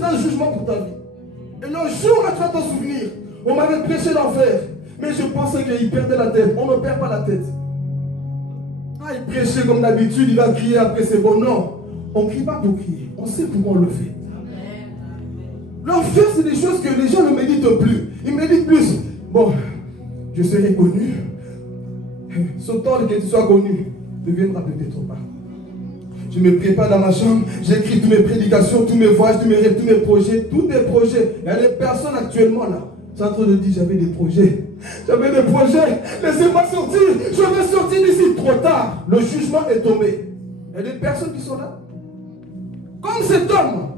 un jugement pour ta vie. Et le jour où tu vas t'en souvenir, on m'avait prêché l'enfer, mais je pensais qu'il perdait la tête. On ne perd pas la tête. Ah, il prêchait comme d'habitude, il va crier après, c'est bon. Non, on ne crie pas pour crier. On sait pourquoi on le fait. L'enfer, c'est des choses que les gens ne méditent plus. Ils méditent plus. Bon, je serai connu. Ce temps que tu sois connu ne viendra peut-être pas. Je me prépare dans ma chambre, j'écris toutes mes prédications, tous mes voyages, tous mes rêves, tous mes projets, tous mes projets. Il y a des personnes actuellement là, sont en train de dire j'avais des projets. J'avais des projets, laissez-moi sortir, je vais sortir d'ici. Trop tard, le jugement est tombé. Il y a des personnes qui sont là. Comme cet homme,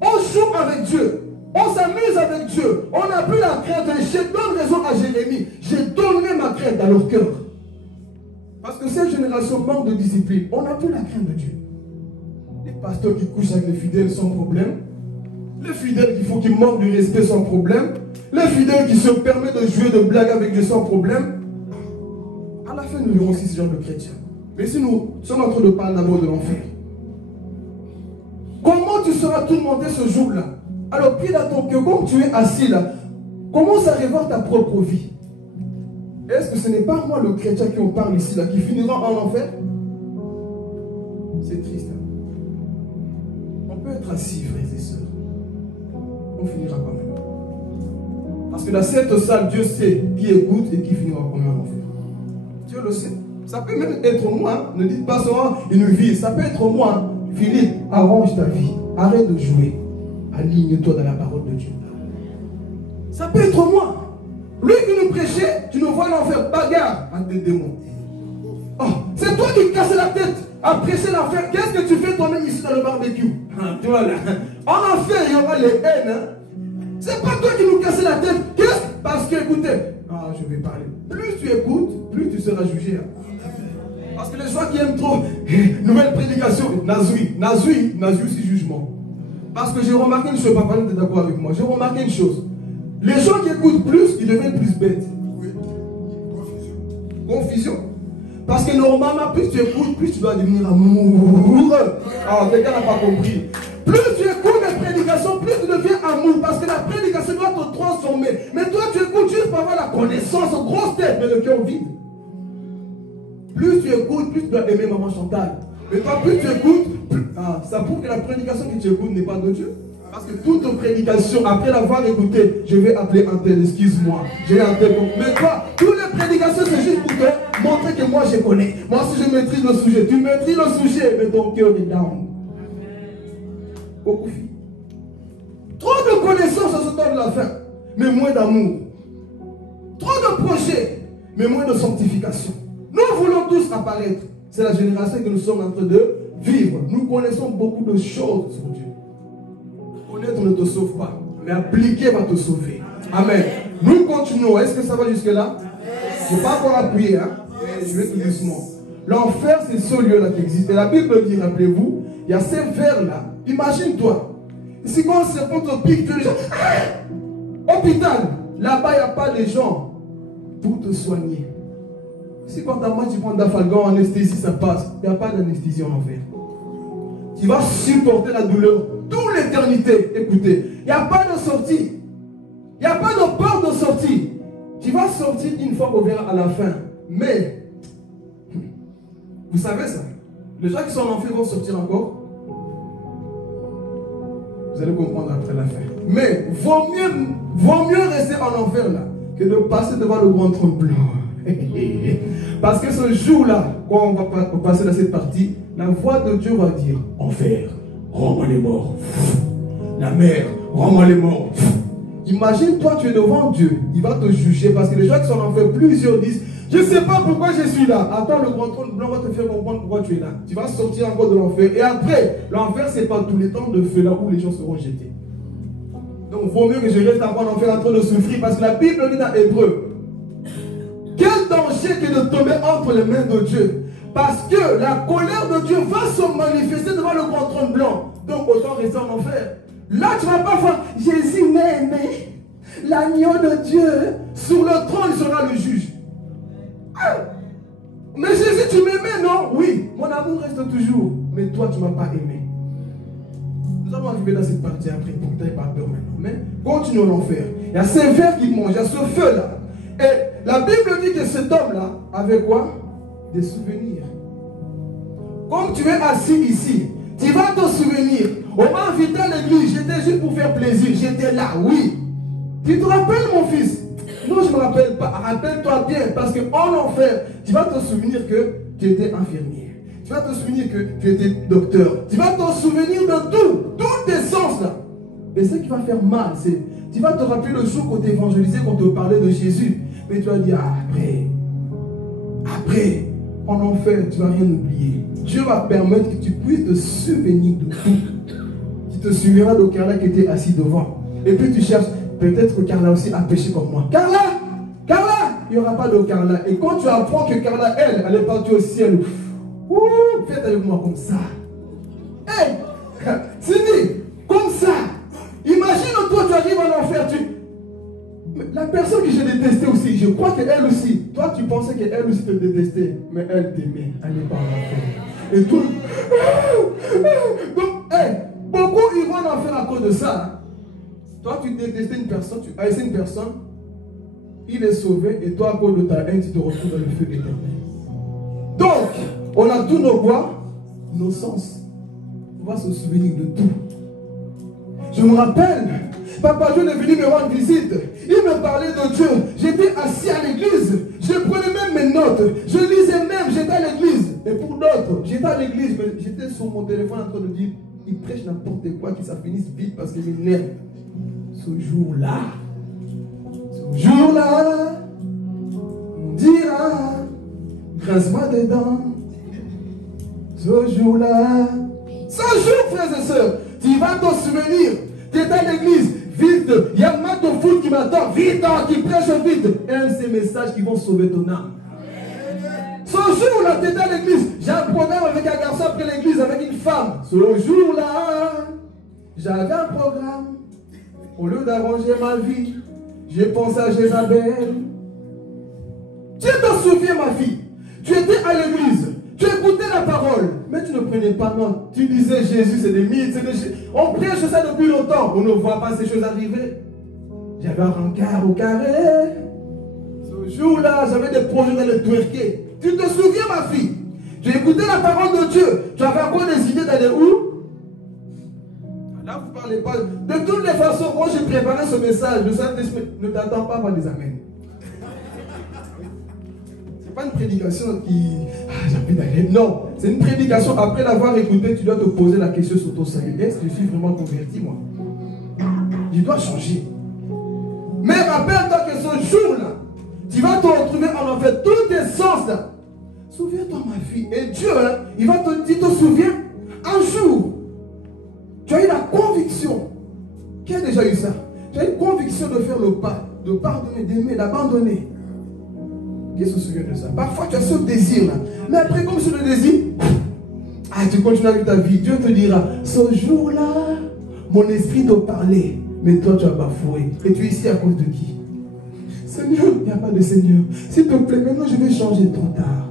on joue avec Dieu, on s'amuse avec Dieu, on n'a plus la crainte. Je donne raison à Jérémie, j'ai donné ma crainte dans leur cœur. Parce que cette génération manque de discipline, on n'a plus la crainte de Dieu. Les pasteurs qui couchent avec les fidèles sans problème, les fidèles qu'il faut qu'ils manquent du respect sans problème, les fidèles qui se permettent de jouer de blagues avec Dieu sans problème. À la fin, nous verrons aussi ce genre de chrétiens. Mais si nous sommes en train de parler d'abord de l'enfer, comment tu seras tourmenté ce jour-là? Alors, prie dans ton cœur, comme tu es assis là, commence à revoir ta propre vie. Est-ce que ce n'est pas moi le chrétien qui en parle ici là, qui finira en enfer? C'est triste. Hein? On peut être assis, frères et sœurs. On finira quand même. Parce que dans cette salle, Dieu sait qui écoute et qui finira quand même en enfer. Dieu le sait. Ça peut même être moi. Hein? Ne dites pas seulement une vie. Ça peut être moi. Hein? Philippe, arrange ta vie. Arrête de jouer. Aligne-toi dans la parole de Dieu. Ça peut être moi. Lui qui nous prêchait, tu nous vois l'enfer. Bagarre avec des démons. Oh, c'est toi qui casses la tête à prêcher l'enfer. Qu'est-ce que tu fais toi-même ici dans le barbecue? Tu vois là. En enfer, il y aura les haines. Hein? C'est pas toi qui nous casses la tête. Qu'est-ce? Parce que, écoutez, je vais parler. Plus tu écoutes, plus tu seras jugé. Hein? Parce que les gens qui aiment trop, nouvelle prédication, Nazoui, c'est jugement. Parce que j'ai remarqué une chose, papa, tu es d'accord avec moi. J'ai remarqué une chose. Les gens qui écoutent plus, ils deviennent plus bêtes. Oui. Confusion. Parce que normalement, plus tu écoutes, plus tu dois devenir amoureux. Alors, quelqu'un n'a pas compris. Plus tu écoutes les prédications, plus tu deviens amoureux. Parce que la prédication doit te transformer. Mais toi, tu écoutes juste pour avoir la connaissance, grosse tête, mais le cœur vide. Plus tu écoutes, plus tu dois aimer Maman Chantal. Mais toi, plus tu écoutes, plus... ça prouve que la prédication que tu écoutes n'est pas de Dieu. Parce que toute prédication, après l'avoir écouté, je vais appeler un tel, excuse-moi, j'ai un tel. Mais toi, toutes les prédications, c'est juste pour te montrer que moi je connais. Moi aussi je maîtrise le sujet. Tu maîtrises le sujet, mais ton cœur est down. Beaucoup. Trop de connaissances à ce temps de la fin, mais moins d'amour. Trop de projets, mais moins de sanctification. Nous voulons tous apparaître. C'est la génération que nous sommes en train de vivre. Nous connaissons beaucoup de choses sur Dieu. Connaître ne te sauve pas, mais appliquer va te sauver. Amen. Nous continuons. Est-ce que ça va jusque-là? Je ne vais pas encore appuyer. Hein? Je vais tout doucement. L'enfer, c'est ce lieu-là qui existe. Et la Bible dit, rappelez-vous, il y a ces vers-là. Imagine-toi. Si quand un serpent te pique, tu es les gens. Hôpital. Là-bas, il n'y a pas les gens pour te soigner. Si quand à moi tu prends d'Afalgan, anesthésie, ça passe. Il n'y a pas d'anesthésie en enfer. Tu vas supporter la douleur toute l'éternité. Écoutez, il n'y a pas de sortie. Il n'y a pas de porte de sortie. Tu vas sortir une fois qu'on verra à la fin. Mais, vous savez ça? Les gens qui sont en enfer vont sortir encore. Vous allez comprendre après la fin. Mais, vaut mieux rester en enfer là que de passer devant le grand trône blanc. Parce que ce jour-là, quand on va passer dans cette partie, la voix de Dieu va dire: enfer, rends-moi les morts. La mer, rends-moi les morts. Imagine, toi, tu es devant Dieu, il va te juger parce que les gens qui sont en enfer, plusieurs disent: je ne sais pas pourquoi je suis là. Attends, le grand trône blanc va te faire comprendre pourquoi tu es là. Tu vas sortir encore de l'enfer. Et après, l'enfer, c'est pas tous les temps de feu là où les gens seront jetés. Donc, il vaut mieux que je reste encore en enfer en train de souffrir parce que la Bible dit dans Hébreu: quel danger que de tomber entre les mains de Dieu. Parce que la colère de Dieu va se manifester devant le grand trône blanc. Donc autant rester en enfer. Là tu ne vas pas voir Jésus m'a aimé. L'agneau de Dieu. Sur le trône il sera le juge. Mais Jésus tu m'aimais, non? Oui, mon amour reste toujours. Mais toi tu ne m'as pas aimé. Nous allons arriver dans cette partie après, pour que tu n'aies pas peur maintenant. Mais continuons à faire. Il y a ces vers qui mangent, il y a ce feu-là. Et la Bible dit que cet homme-là avait quoi? Des souvenirs. Comme tu es assis ici, tu vas te souvenir. On m'a invité à l'église, j'étais juste pour faire plaisir. J'étais là, oui. Tu te rappelles, mon fils? Non, je ne me rappelle pas. Rappelle-toi bien, parce qu'en enfer, tu vas te souvenir que tu étais infirmier. Tu vas te souvenir que tu étais docteur. Tu vas te souvenir de tout, tous tes sens là. Et ce qui va faire mal, c'est, tu vas te rappeler le jour qu'on t'évangélisait, qu'on te parlait de Jésus. Mais tu vas dire, après, en enfer, tu ne vas rien oublier. Dieu va permettre que tu puisses te souvenir de tout. Tu te souviendras de Carla qui était assis devant. Et puis tu cherches, peut-être que Carla aussi a péché comme moi. Carla, il n'y aura pas de Carla. Et quand tu apprends que Carla, elle est partie au ciel, faites avec moi comme ça. Hey, Cindy, comme ça. Imagine-toi, tu arrives en enfer, la personne que j'ai détestée aussi, je crois qu'elle aussi, toi tu pensais qu'elle aussi te détestait, mais elle t'aimait, elle n'est pas en enfer. Et tout. Donc, beaucoup ils vont en enfer à cause de ça. Toi tu détestais une personne, tu haïssais une personne, il est sauvé, et toi à cause de ta haine, tu te retrouves dans le feu éternel. Donc, on a tous nos quoi? Nos sens. On va se souvenir de tout. Je me rappelle, Papa John est venu me rendre visite. Il me parlait de Dieu. J'étais assis à l'église. Je prenais même mes notes. Je lisais même, j'étais à l'église. Et pour d'autres, j'étais à l'église, mais j'étais sur mon téléphone en train de dire, il prêche n'importe quoi, que ça finisse vite parce qu'il m'énerve. Ce jour-là, on dira, grince-moi des dents. Ce jour-là, frères et sœurs, tu vas t'en souvenir. Tu es à l'église, vite, il y a un match de foot qui m'attend, vite, qui prêche vite. Un de ces messages qui vont sauver ton âme. Ce jour-là, tu es à l'église, j'ai un programme avec un garçon après l'église, avec une femme. Ce jour-là, j'avais un programme. Au lieu d'arranger ma vie, j'ai pensé à Jézabel. Tu te souviens, ma fille, tu étais à l'église. Tu écoutais la parole, mais tu ne prenais pas note. Tu disais Jésus, c'est des mythes, c'est des... On prêche ça depuis longtemps. On ne voit pas ces choses arriver. J'avais un rencard au carré. Ce jour-là, j'avais des projets d'aller twerker. Tu te souviens, ma fille? Tu écoutais la parole de Dieu. Tu avais encore des idées d'aller où? Là, vous ne parlez pas. De toutes les façons, quand j'ai préparé ce message, le Saint-Esprit ne t'attend pas par des amens. Pas une prédication qui... j'ai envie d'aller. Non, c'est une prédication. Après l'avoir écouté, tu dois te poser la question sur ton salut. Est-ce que je suis vraiment converti, moi? Je dois changer. Mais rappelle-toi que ce jour-là, tu vas te retrouver en enfer. Tous tes sens là. Souviens-toi, ma fille. Et Dieu, il va te dire, tu te souviens? Un jour, tu as eu la conviction. Qui a déjà eu ça? Tu as eu une conviction de faire le pas, de pardonner, d'aimer, d'abandonner. Qui se souvient de ça? Parfois tu as ce désir là. Mais après, comme sur le désir, tu continues avec ta vie. Dieu te dira, ce jour-là, mon esprit te parlait, mais toi tu as bafoué. Et tu es ici à cause de qui? Seigneur, il n'y a pas de Seigneur. S'il te plaît, maintenant je vais changer trop tard.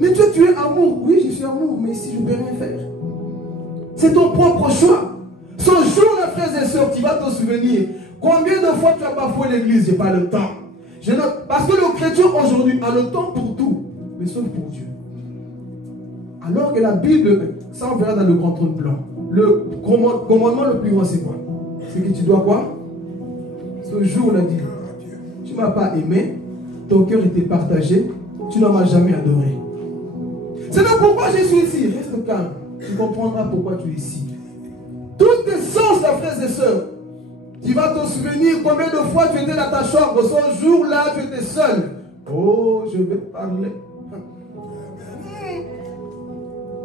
Mais Dieu, tu es amour. Oui, je suis amour, mais ici je ne peux rien faire. C'est ton propre choix. Ce jour-là, frères et sœurs, tu vas te souvenir. Combien de fois tu as bafoué l'église? Je n'ai pas le temps. Parce que le chrétien aujourd'hui a le temps pour tout, mais sauf pour Dieu. Alors que la Bible, ça on verra dans le grand trône blanc. Le commandement le plus grand, c'est quoi? C'est que tu dois quoi? Ce jour-là, dit, tu ne m'as pas aimé, ton cœur était partagé, tu ne m'as jamais adoré. C'est là pourquoi je suis ici. Reste calme, tu comprendras pourquoi tu es ici. Toutes tes sens, là, frères et sœurs, tu vas te souvenir combien de fois tu étais dans ta chambre. Ce jour-là, tu étais seul. Oh, je vais parler.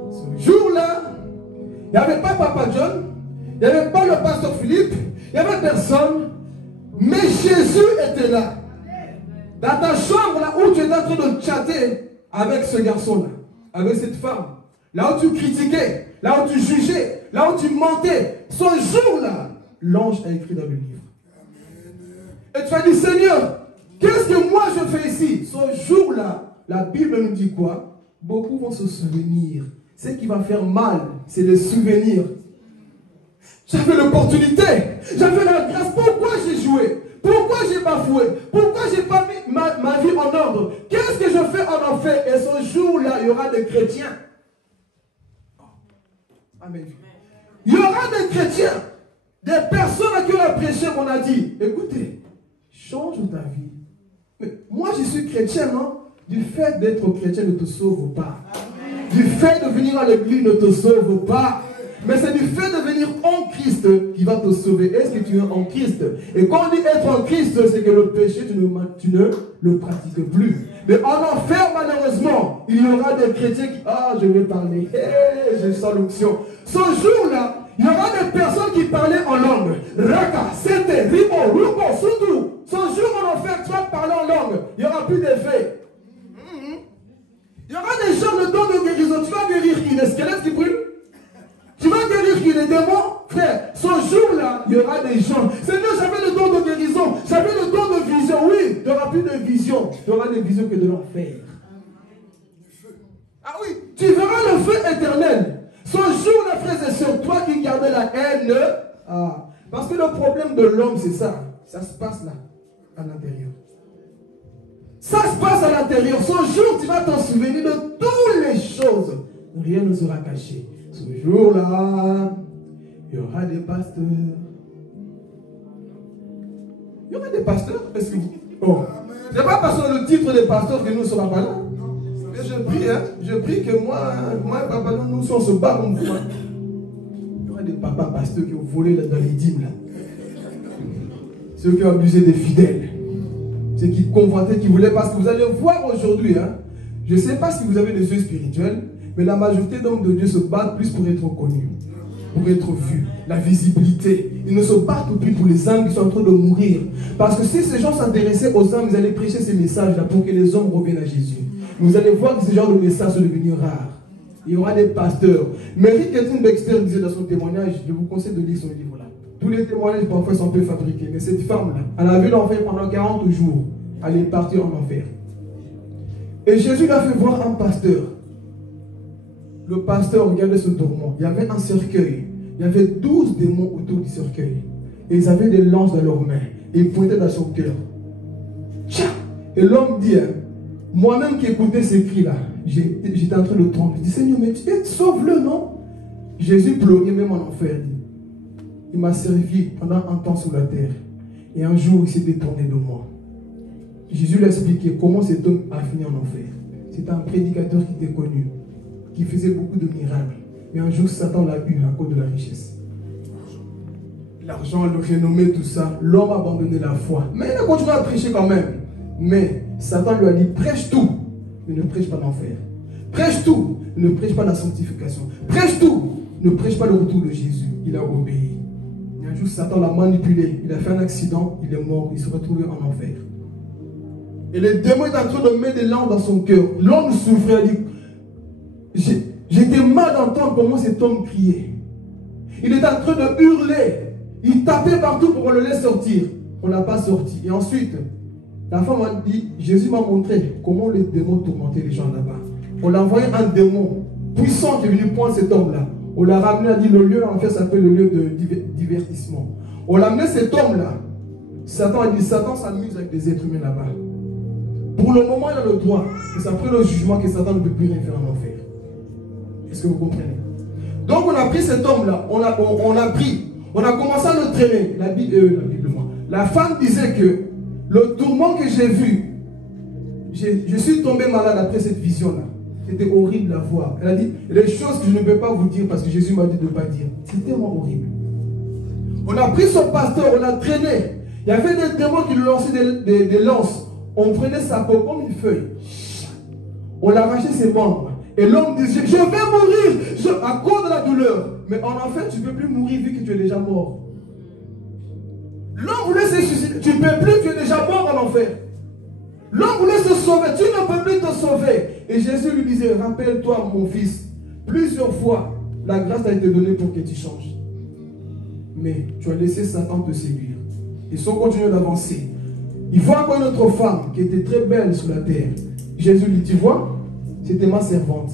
Ce jour-là, il n'y avait pas Papa John, il n'y avait pas le pasteur Philippe, il n'y avait personne. Mais Jésus était là. Dans ta chambre, là où tu étais en train de chatter avec ce garçon-là, avec cette femme. Là où tu critiquais, là où tu jugeais, là où tu mentais. Ce jour-là, l'ange a écrit dans le livre. Et tu as dit, Seigneur, qu'est-ce que moi je fais ici? Ce jour-là, la Bible nous dit quoi? Beaucoup vont se souvenir. Ce qui va faire mal, c'est le souvenir. J'avais l'opportunité, j'avais la grâce. Pourquoi j'ai joué? Pourquoi j'ai bafoué? Pourquoi j'ai pas mis ma vie en ordre? Qu'est-ce que je fais en enfer? Et ce jour-là, il y aura des chrétiens. Amen. Il y aura des chrétiens, des personnes à qui on a prêché, qu'on a dit, écoutez, change ta vie. Mais moi, je suis chrétien, non? Du fait d'être chrétien ne te sauve pas. Du fait de venir à l'église ne te sauve pas. Mais c'est du fait de venir en Christ qui va te sauver. Est-ce que tu es en Christ? Et quand on dit être en Christ, c'est que le péché, tu ne le pratiques plus. Mais en enfer, malheureusement, il y aura des chrétiens qui... Ah, je vais parler. Hey, je sens l'onction. Ce jour-là, il y aura des personnes qui parlaient en langue. Raka, Sete, Ribo, Rubo, Sudu. Ce jour en enfer, tu vas parler en langue. Il n'y aura plus d'effet. Il y aura des gens, le don de guérison. Tu vas guérir qui? Les squelettes qui brûlent? Tu vas guérir qui? Les démons? Frère, ce jour-là, il y aura des gens. Seigneur, j'avais le don de guérison. J'avais le don de vision. Oui, il n'y aura plus de vision. Tu auras des visions que de l'enfer. Ah oui, tu verras le feu éternel. Ce jour-là, frères et sœurs, toi qui gardais la haine. Ah, parce que le problème de l'homme, c'est ça. Ça se passe là, à l'intérieur. Ça se passe à l'intérieur. Ce jour, tu vas t'en souvenir de toutes les choses. Rien ne sera caché. Ce jour-là, il y aura des pasteurs. Il y aura des pasteurs. Est-ce que vous... Oh. Ce n'est pas parce que le titre des pasteurs que nous ne serons pas là. Mais je prie, hein. Je prie que moi et papa, nous on se bat comme vous. Il y aura des papas pasteurs qui ont volé là, dans les dîmes. Là. Ceux qui ont abusé des fidèles. Ceux qui convoitaient, qui voulaient. Parce que vous allez voir aujourd'hui, hein. Je ne sais pas si vous avez des yeux spirituels. Mais la majorité d'hommes de Dieu se battent plus pour être connus, pour être vus, la visibilité. Ils ne se battent plus pour les âmes qui sont en train de mourir. Parce que si ces gens s'intéressaient aux âmes, ils allaient prêcher ces messages-là pour que les hommes reviennent à Jésus. Vous allez voir que ce genre de messages sont devenus rares. Il y aura des pasteurs. Mary Catherine Baxter disait dans son témoignage, je vous conseille de lire son livre-là. Tous les témoignages parfois sont un peu fabriqués. Mais cette femme-là, elle a vu l'enfer pendant 40 jours. Elle est partie en enfer. Et Jésus l'a fait voir un pasteur. Le pasteur regardait ce tourment. Il y avait un cercueil. Il y avait 12 démons autour du cercueil. Et ils avaient des lances dans leurs mains. Et ils pointaient dans son cœur. Tcha! Et l'homme dit, moi-même qui écoutais ces cris-là, j'étais en train de trembler. Je dis, Seigneur, mais tu sauve-le, non? Jésus pleurait même en enfer. Il m'a servi pendant un temps sur la terre. Et un jour, il s'est détourné de moi. Jésus lui a expliqué comment cet homme a fini en enfer. C'était un prédicateur qui était connu, qui faisait beaucoup de miracles. Mais un jour, Satan l'a eu à cause de la richesse. L'argent, le renommé, tout ça. L'homme a abandonné la foi. Mais il a continué à prêcher quand même. Mais Satan lui a dit, prêche tout, mais ne prêche pas l'enfer. Prêche tout, ne prêche pas la sanctification. Prêche tout, ne prêche pas le retour de Jésus. Il a obéi. Et un jour, Satan l'a manipulé. Il a fait un accident, il est mort, il s'est retrouvé en enfer. Et le démon est en train de mettre des langues dans son cœur. L'homme souffrait, il dit, j'étais mal d'entendre comment cet homme criait. Il est en train de hurler. Il tapait partout pour qu'on le laisse sortir. On ne l'a pas sorti. Et ensuite, la femme a dit, Jésus m'a montré comment les démons tourmentaient les gens là-bas. On l'a envoyé un démon puissant qui est venu prendre cet homme-là. On l'a ramené, a dit, le lieu en fait s'appelle le lieu de divertissement. On l'a amené cet homme-là. Satan a dit, Satan s'amuse avec des êtres humains là-bas. Pour le moment, il a le droit. Et c'est après le jugement que Satan ne peut plus rien faire en enfer. Est-ce que vous comprenez? Donc on a pris cet homme-là, on a commencé à le traîner. La femme disait que le tourment que j'ai vu, je suis tombé malade après cette vision-là. C'était horrible à voir. Elle a dit, les choses que je ne peux pas vous dire parce que Jésus m'a dit de ne pas dire. C'était tellement horrible. On a pris son pasteur, on l'a traîné. Il y avait des démons qui lui lançaient des lances. On prenait sa peau comme une feuille. On l'arrachait ses membres. Et l'homme disait, je vais mourir à cause de la douleur. Mais en enfer, tu ne peux plus mourir vu que tu es déjà mort. L'homme voulait se suicider. Tu ne peux plus, tu es déjà mort en enfer. L'homme voulait se sauver. Tu ne peux plus te sauver. Et Jésus lui disait, rappelle-toi mon fils, plusieurs fois, la grâce a été donnée pour que tu changes. Mais tu as laissé Satan te séduire. Ils sont continués d'avancer. Il voit encore une autre femme qui était très belle sur la terre. Jésus lui dit, tu vois, c'était ma servante.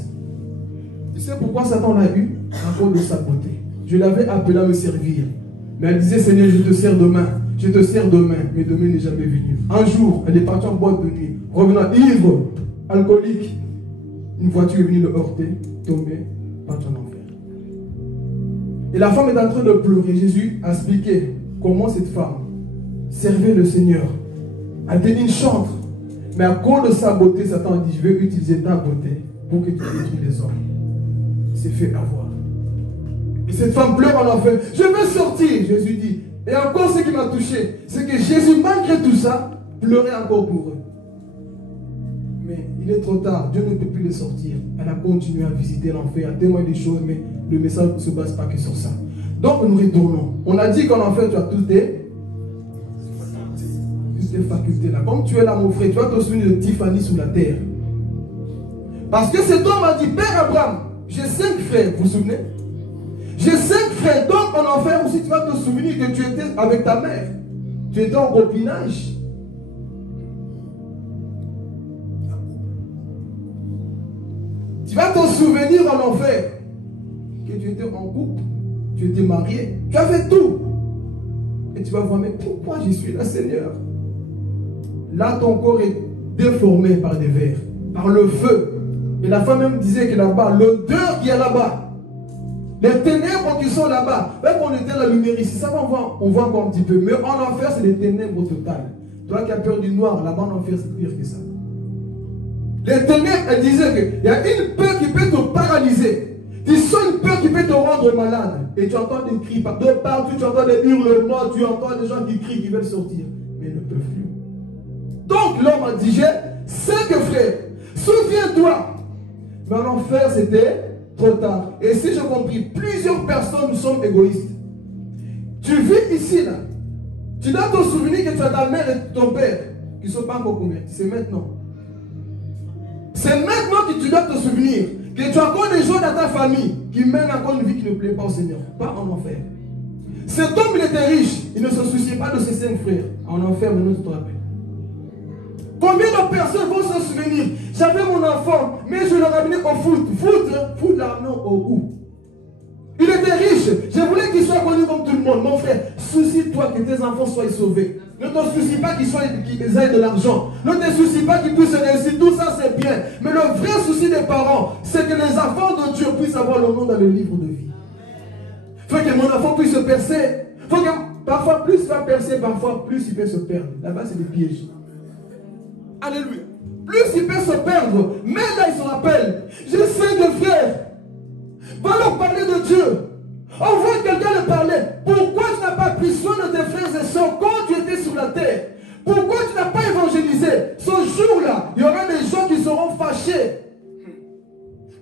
Tu sais pourquoi Satan l'a eu? À cause de sa beauté. Je l'avais appelée à me servir. Mais elle disait, Seigneur, je te sers demain. Je te sers demain. Mais demain n'est jamais venu. Un jour, elle est partie en boîte de nuit. Revenant ivre, alcoolique. Une voiture est venue le heurter, tomber, partie en enfer. Et la femme est en train de pleurer. Jésus a expliqué comment cette femme servait le Seigneur. Elle était une chantre. Mais à cause de sa beauté, Satan a dit, je vais utiliser ta beauté pour que tu détruises les hommes. Il s'est fait avoir. Et cette femme pleure en enfer. Je veux sortir. Jésus dit. Et encore ce qui m'a touché, c'est que Jésus, malgré tout ça, pleurait encore pour eux. Mais il est trop tard. Dieu ne peut plus les sortir. Elle a continué à visiter l'enfer, à témoigner des choses, mais le message ne se base pas que sur ça. Donc nous retournons. On a dit qu'en enfer, tu as toutes tes facultés là. Comme tu es là, mon frère, tu vas te souvenir de Tiffany sous la terre. Parce que cet homme a dit, Père Abraham, j'ai 5 frères, vous vous souvenez? J'ai 5 frères, donc en enfer aussi, tu vas te souvenir que tu étais avec ta mère. Tu étais en copinage. Tu vas te souvenir en enfer que tu étais en couple, tu étais marié, tu avais tout. Et tu vas voir, mais pourquoi je suis là, Seigneur? Là, ton corps est déformé par des vers, par le feu. Et la femme même disait que là-bas, l'odeur qui est là-bas, les ténèbres qui sont là-bas, même on était la lumière ici, ça on voit encore un petit peu. Mais en enfer, c'est les ténèbres totales. Toi qui as peur du noir, là-bas en enfer, c'est pire que ça. Les ténèbres, elle disait qu'il y a une peur qui peut te paralyser. Tu sens une peur qui peut te rendre malade. Et tu entends des cris de partout, tu entends des hurlements, tu entends des gens qui crient, qui veulent sortir, mais ils ne peuvent plus. Donc l'homme a dit, j'ai 5 frères, souviens-toi. Mais en enfer, c'était trop tard. Et si j'ai compris, plusieurs personnes sont égoïstes. Tu vis ici, là. Tu dois te souvenir que tu as ta mère et ton père qui ne sont pas encore convertis. C'est maintenant. C'est maintenant que tu dois te souvenir que tu as encore des gens dans ta famille qui mènent encore une vie qui ne plaît pas au Seigneur. Pas en enfer. Cet homme, il était riche. Il ne se souciait pas de ses 5 frères. En enfer, maintenant, tu te rappelles. Combien de personnes vont se souvenir? J'avais mon enfant, mais je l'ai ramené au foot. Foot l'a ramené au où? Il était riche. Je voulais qu'il soit connu comme tout le monde. Mon frère, soucie-toi que tes enfants soient sauvés. Ne te soucie pas qu'ils aient de l'argent. Ne te soucie pas qu'ils puissent réussir. Tout ça, c'est bien. Mais le vrai souci des parents, c'est que les enfants de Dieu puissent avoir le nom dans le livre de vie. Il faut que mon enfant puisse se percer. Il faut que parfois, plus il va percer, parfois, plus il peut se perdre. Là-bas, c'est des pièges. Alléluia. Plus il peut se perdre, mais là il se rappelle. J'ai 5 frères. Va leur parler de Dieu. On voit quelqu'un leur parler. Pourquoi tu n'as pas pris soin de tes frères et sœurs quand tu étais sur la terre? Pourquoi tu n'as pas évangélisé? Ce jour-là, il y aura des gens qui seront fâchés.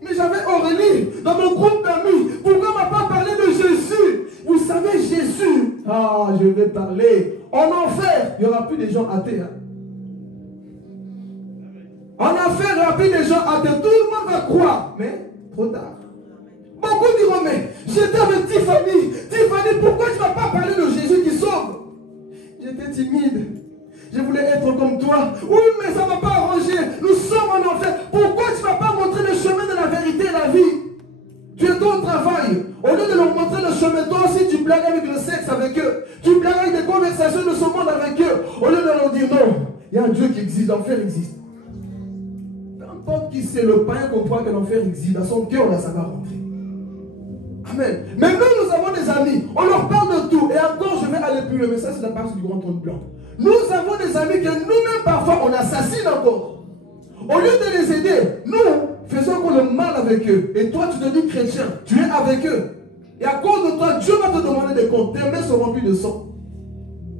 Mais j'avais Aurélie dans mon groupe d'amis. Pourquoi on ne m'a pas parlé de Jésus? Vous savez, Jésus. Ah, je vais parler. En enfer, il n'y aura plus de gens athées. Hein? En enfer, il n'y aura plus de gens athées. Tout le monde va croire. Mais trop tard. Beaucoup diront, mais j'étais avec Tiffany. Tiffany, pourquoi tu ne m'as pas parlé de Jésus qui sauve? J'étais timide. Je voulais être comme toi. Oui, mais ça ne m'a pas arrangé. Nous sommes en enfer. Pourquoi tu ne m'as pas montré le chemin de la vérité et la vie? Tu es au travail. Au lieu de leur montrer le chemin, toi aussi tu blagues avec le sexe avec eux. Tu blagues avec des conversations de ce monde avec eux. Au lieu de leur dire non, il y a un Dieu qui existe, l'enfer existe. N'importe qui c'est le païen comprend que l'enfer existe. Dans son cœur, là, ça va rentrer. Amen. Mais nous avons des amis. On leur parle de tout. Et encore, je vais aller plus loin. Mais ça, c'est la partie du grand trône blanc. Nous avons des amis que nous-mêmes, parfois, on assassine encore. Au lieu de les aider, nous faisons encore le mal avec eux. Et toi, tu te dis chrétien. Tu es avec eux. Et à cause de toi, Dieu va te demander des comptes. Tes mains seront remplies de sang.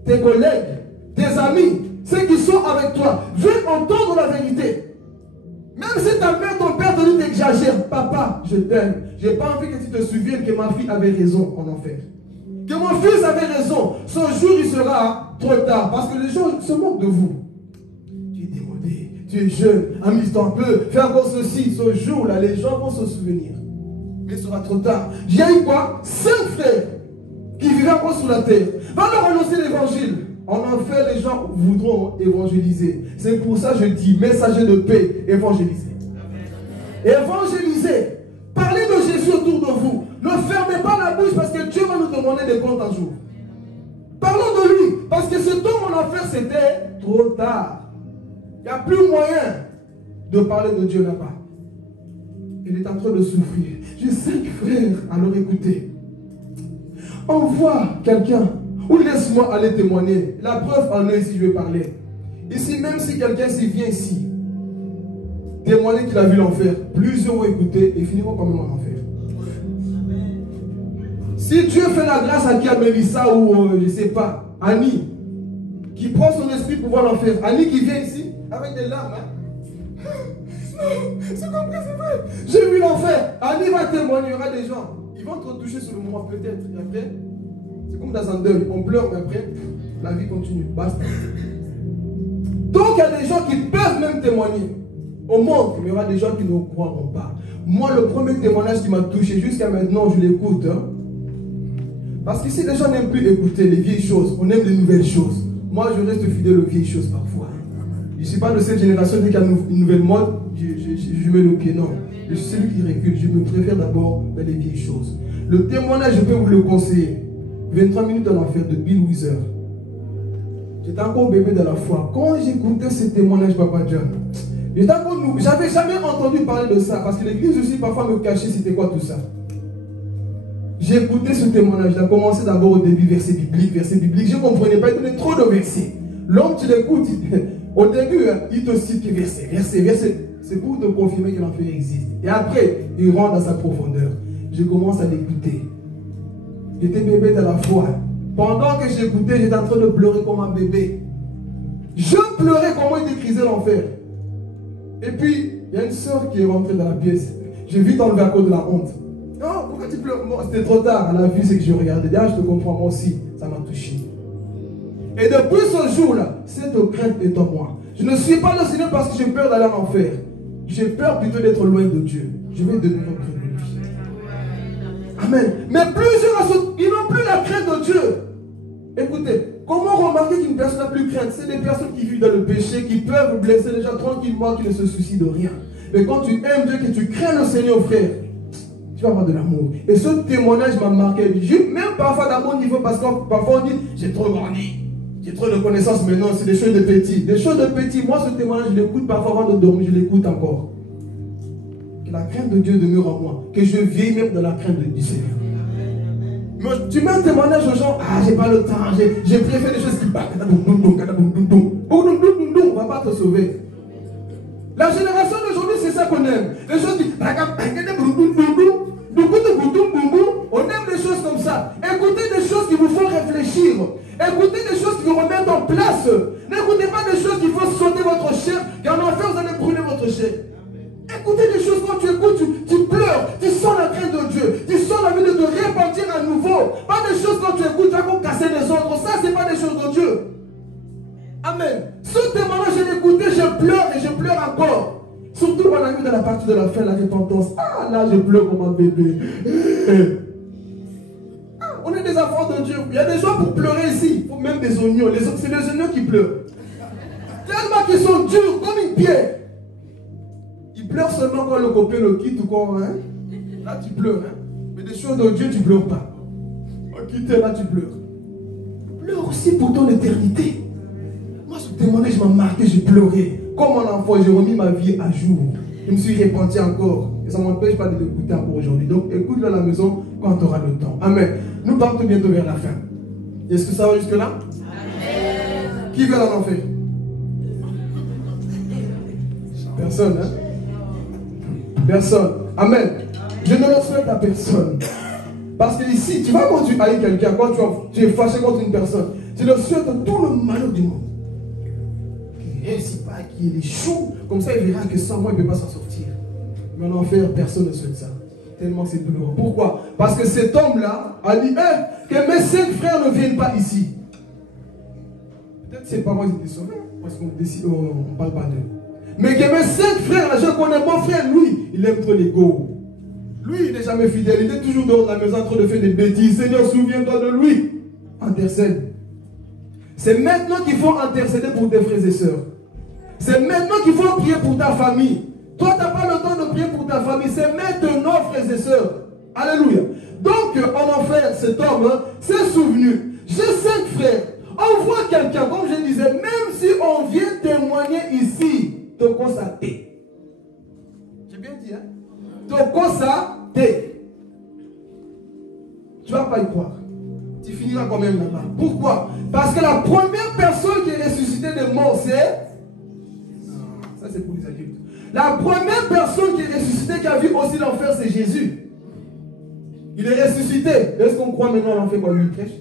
Tes collègues, tes amis, ceux qui sont avec toi, veulent entendre la vérité. Même si ta mère, ton père te dit t'exagères, papa, je t'aime. Je n'ai pas envie que tu te souviennes que ma fille avait raison en enfer. Que mon fils avait raison. Ce jour, il sera trop tard. Parce que les gens se moquent de vous. Tu es démodé, tu es jeune, amuse-toi un peu, fais encore ceci. Ce jour-là, les gens vont se souvenir. Mais il sera trop tard. Il y a eu quoi? 5 frères qui vivaient encore sur la terre. Va leur annoncer l'évangile. En enfer, les gens voudront évangéliser. C'est pour ça que je dis, messager de paix, évangélisez. Évangélisez. Parlez de Jésus autour de vous. Ne fermez pas la bouche parce que demander des comptes un jour. Parlons de lui. Parce que cet homme en enfer, c'était trop tard. Il n'y a plus moyen de parler de Dieu là-bas. Il est en train de souffrir. J'ai 5 frères. Alors écoutez. Envoie quelqu'un. Ou laisse-moi aller témoigner. La preuve en est ici, je vais parler. Ici, même si quelqu'un s'y vient ici, témoigner qu'il a vu l'enfer, plusieurs vont écouter et finiront quand même en enfer. Si Dieu fait la grâce à qui, à Mélissa ou je ne sais pas, Annie, qui prend son esprit pour voir l'enfer, Annie qui vient ici avec des larmes, hein? C'est compris, c'est vrai. J'ai vu l'enfer. Annie va témoigner, il y aura des gens. Ils vont te toucher sur le moment peut-être. Et après, c'est comme dans un deuil. On pleure, mais après, la vie continue. Basta. Donc il y a des gens qui peuvent même témoigner au monde, mais il y aura des gens qui ne croiront pas. Moi, le premier témoignage qui m'a touché jusqu'à maintenant, je l'écoute. Hein? Parce qu'ici, les gens n'aiment plus écouter les vieilles choses. On aime les nouvelles choses. Moi, je reste fidèle aux vieilles choses parfois. Je ne suis pas de cette génération qui a une nouvelle mode, je mets le pied. Non. Je suis celui qui recule. Je me préfère d'abord vers les vieilles choses. Le témoignage, je peux vous le conseiller. 23 minutes en enfer de Bill Withers. J'étais encore bébé de la foi. Quand j'écoutais ce témoignage, Papa John, j'avais jamais entendu parler de ça. Parce que l'église aussi parfois me cachait c'était quoi tout ça. J'ai écouté ce témoignage. Il a commencé d'abord au début, verset biblique. Je ne comprenais pas, il donnait trop de versets. L'homme, tu l'écoutes, au début, hein, il te cite que verset. C'est pour te confirmer que l'enfer existe. Et après, il rentre dans sa profondeur. Je commence à l'écouter. J'étais bébé de la foi. Pendant que j'écoutais, j'étais en train de pleurer comme un bébé. Je pleurais comment il décrisait l'enfer. Et puis, il y a une soeur qui est rentrée dans la pièce. J'ai vite enlevé à cause de la honte. Non, pourquoi tu pleures? Bon, c'était trop tard. Elle a vu ce que je regardais. Ah, je te comprends, moi aussi. Ça m'a touché. Et depuis ce jour-là, cette crainte est en moi. Je ne suis pas le Seigneur parce que j'ai peur d'aller en enfer. J'ai peur plutôt d'être loin de Dieu. Je vais devenir près de lui. Amen. Mais plusieurs, ils n'ont plus la crainte de Dieu. Écoutez, comment remarquer qu'une personne n'a plus crainte? C'est des personnes qui vivent dans le péché, qui peuvent blesser les gens tranquillement, qui ne se soucient de rien. Mais quand tu aimes Dieu, que tu crains le Seigneur, frère, tu vas avoir de l'amour. Et ce témoignage m'a marqué. Même parfois dans mon niveau, parce que parfois on dit, j'ai trop grandi, j'ai trop de connaissances, mais non, c'est des choses de petits. Des choses de petits. Moi, ce témoignage, je l'écoute parfois avant de dormir, je l'écoute encore. Que la crainte de Dieu demeure en moi. Que je vis même dans la crainte du Seigneur. Mais tu mets un témoignage aux gens, ah, j'ai pas le temps, j'ai préféré des choses qui battent. On va pas te sauver. La génération d'aujourd'hui, c'est ça qu'on aime. Les choses qui... On aime des choses comme ça. Écoutez des choses qui vous font réfléchir. Écoutez des choses qui vous remettent en place. N'écoutez pas des choses qui font sauter votre chair. Car en enfer, vous allez brûler votre chair. Écoutez des choses, quand tu écoutes, tu pleures. Tu sens la crainte de Dieu. Tu sens la vie de te repentir à nouveau. Pas des choses quand tu écoutes, tu vas encore casser les autres. Ça, ce n'est pas des choses de Dieu. Amen. Ce témoignage, je l'ai écouté, je pleure et je pleure encore. Surtout quand on arrive dans la partie de la fin, la repentance. Ah, là, je pleure comme un bébé. On est des enfants de Dieu. Il y a des gens pour pleurer ici. Il faut même des oignons. C'est les oignons qui pleurent. Tellement qu'ils sont durs comme une pierre. Ils pleurent seulement quand le copain le quitte ou quand... Hein? Là, tu pleures. Hein? Mais des choses de Dieu, tu ne pleures pas. On quitte, là, tu pleures. Pleure aussi pour ton éternité. Moi, ce témoignage m'a marqué, j'ai pleuré. Comme un enfant, j'ai remis ma vie à jour. Je me suis repenti encore. Et ça ne m'empêche pas de l'écouter encore aujourd'hui. Donc, écoute-le à la maison quand tu auras le temps. Amen. Nous partons bientôt vers la fin. Est-ce que ça va jusque-là? Amen. Qui veut aller en enfer? Personne, hein? Personne. Amen. Je ne le souhaite à personne. Parce que ici, tu vas quand tu haïs quelqu'un, quand tu es fâché contre une personne, tu le souhaites tout le malheur du monde. Qu'il ne réussit pas, qu'il échoue. Comme ça, il verra que sans moi, il ne peut pas s'en sortir. Mais en enfer, personne ne souhaite ça. Tellement c'est douloureux. Pourquoi? Parce que cet homme-là a dit, que mes 5 frères ne viennent pas ici. Peut-être ses parents étaient sauvés, parce qu'on ne parle pas d'eux. Mais que mes 5 frères, là, je connais mon frère, lui, il aime trop l'ego. Lui, il n'est jamais fidèle, il est toujours dans la maison en train de faire des bêtises. Seigneur, souviens-toi de lui. Intercède. C'est maintenant qu'il faut intercéder pour tes frères et sœurs. C'est maintenant qu'il faut prier pour ta famille. Toi, tu n'as pas le temps de prier pour ta famille. C'est maintenant, frères et sœurs. Alléluia. Donc, en enfer, cet homme s'est souvenu. J'ai 5 frères. On voit quelqu'un, comme je disais, même si on vient témoigner ici, toko sa té. J'ai bien dit, hein? Toko sa té. Tu ne vas pas y croire. Tu finiras quand même là-bas. Pourquoi? Parce que la première personne qui est ressuscitée des morts, c'est... Ça, c'est pour les adultes. La première personne qui est ressuscitée, qui a vu aussi l'enfer, c'est Jésus. Il est ressuscité. Est-ce qu'on croit maintenant à l'enfer quand lui prêche?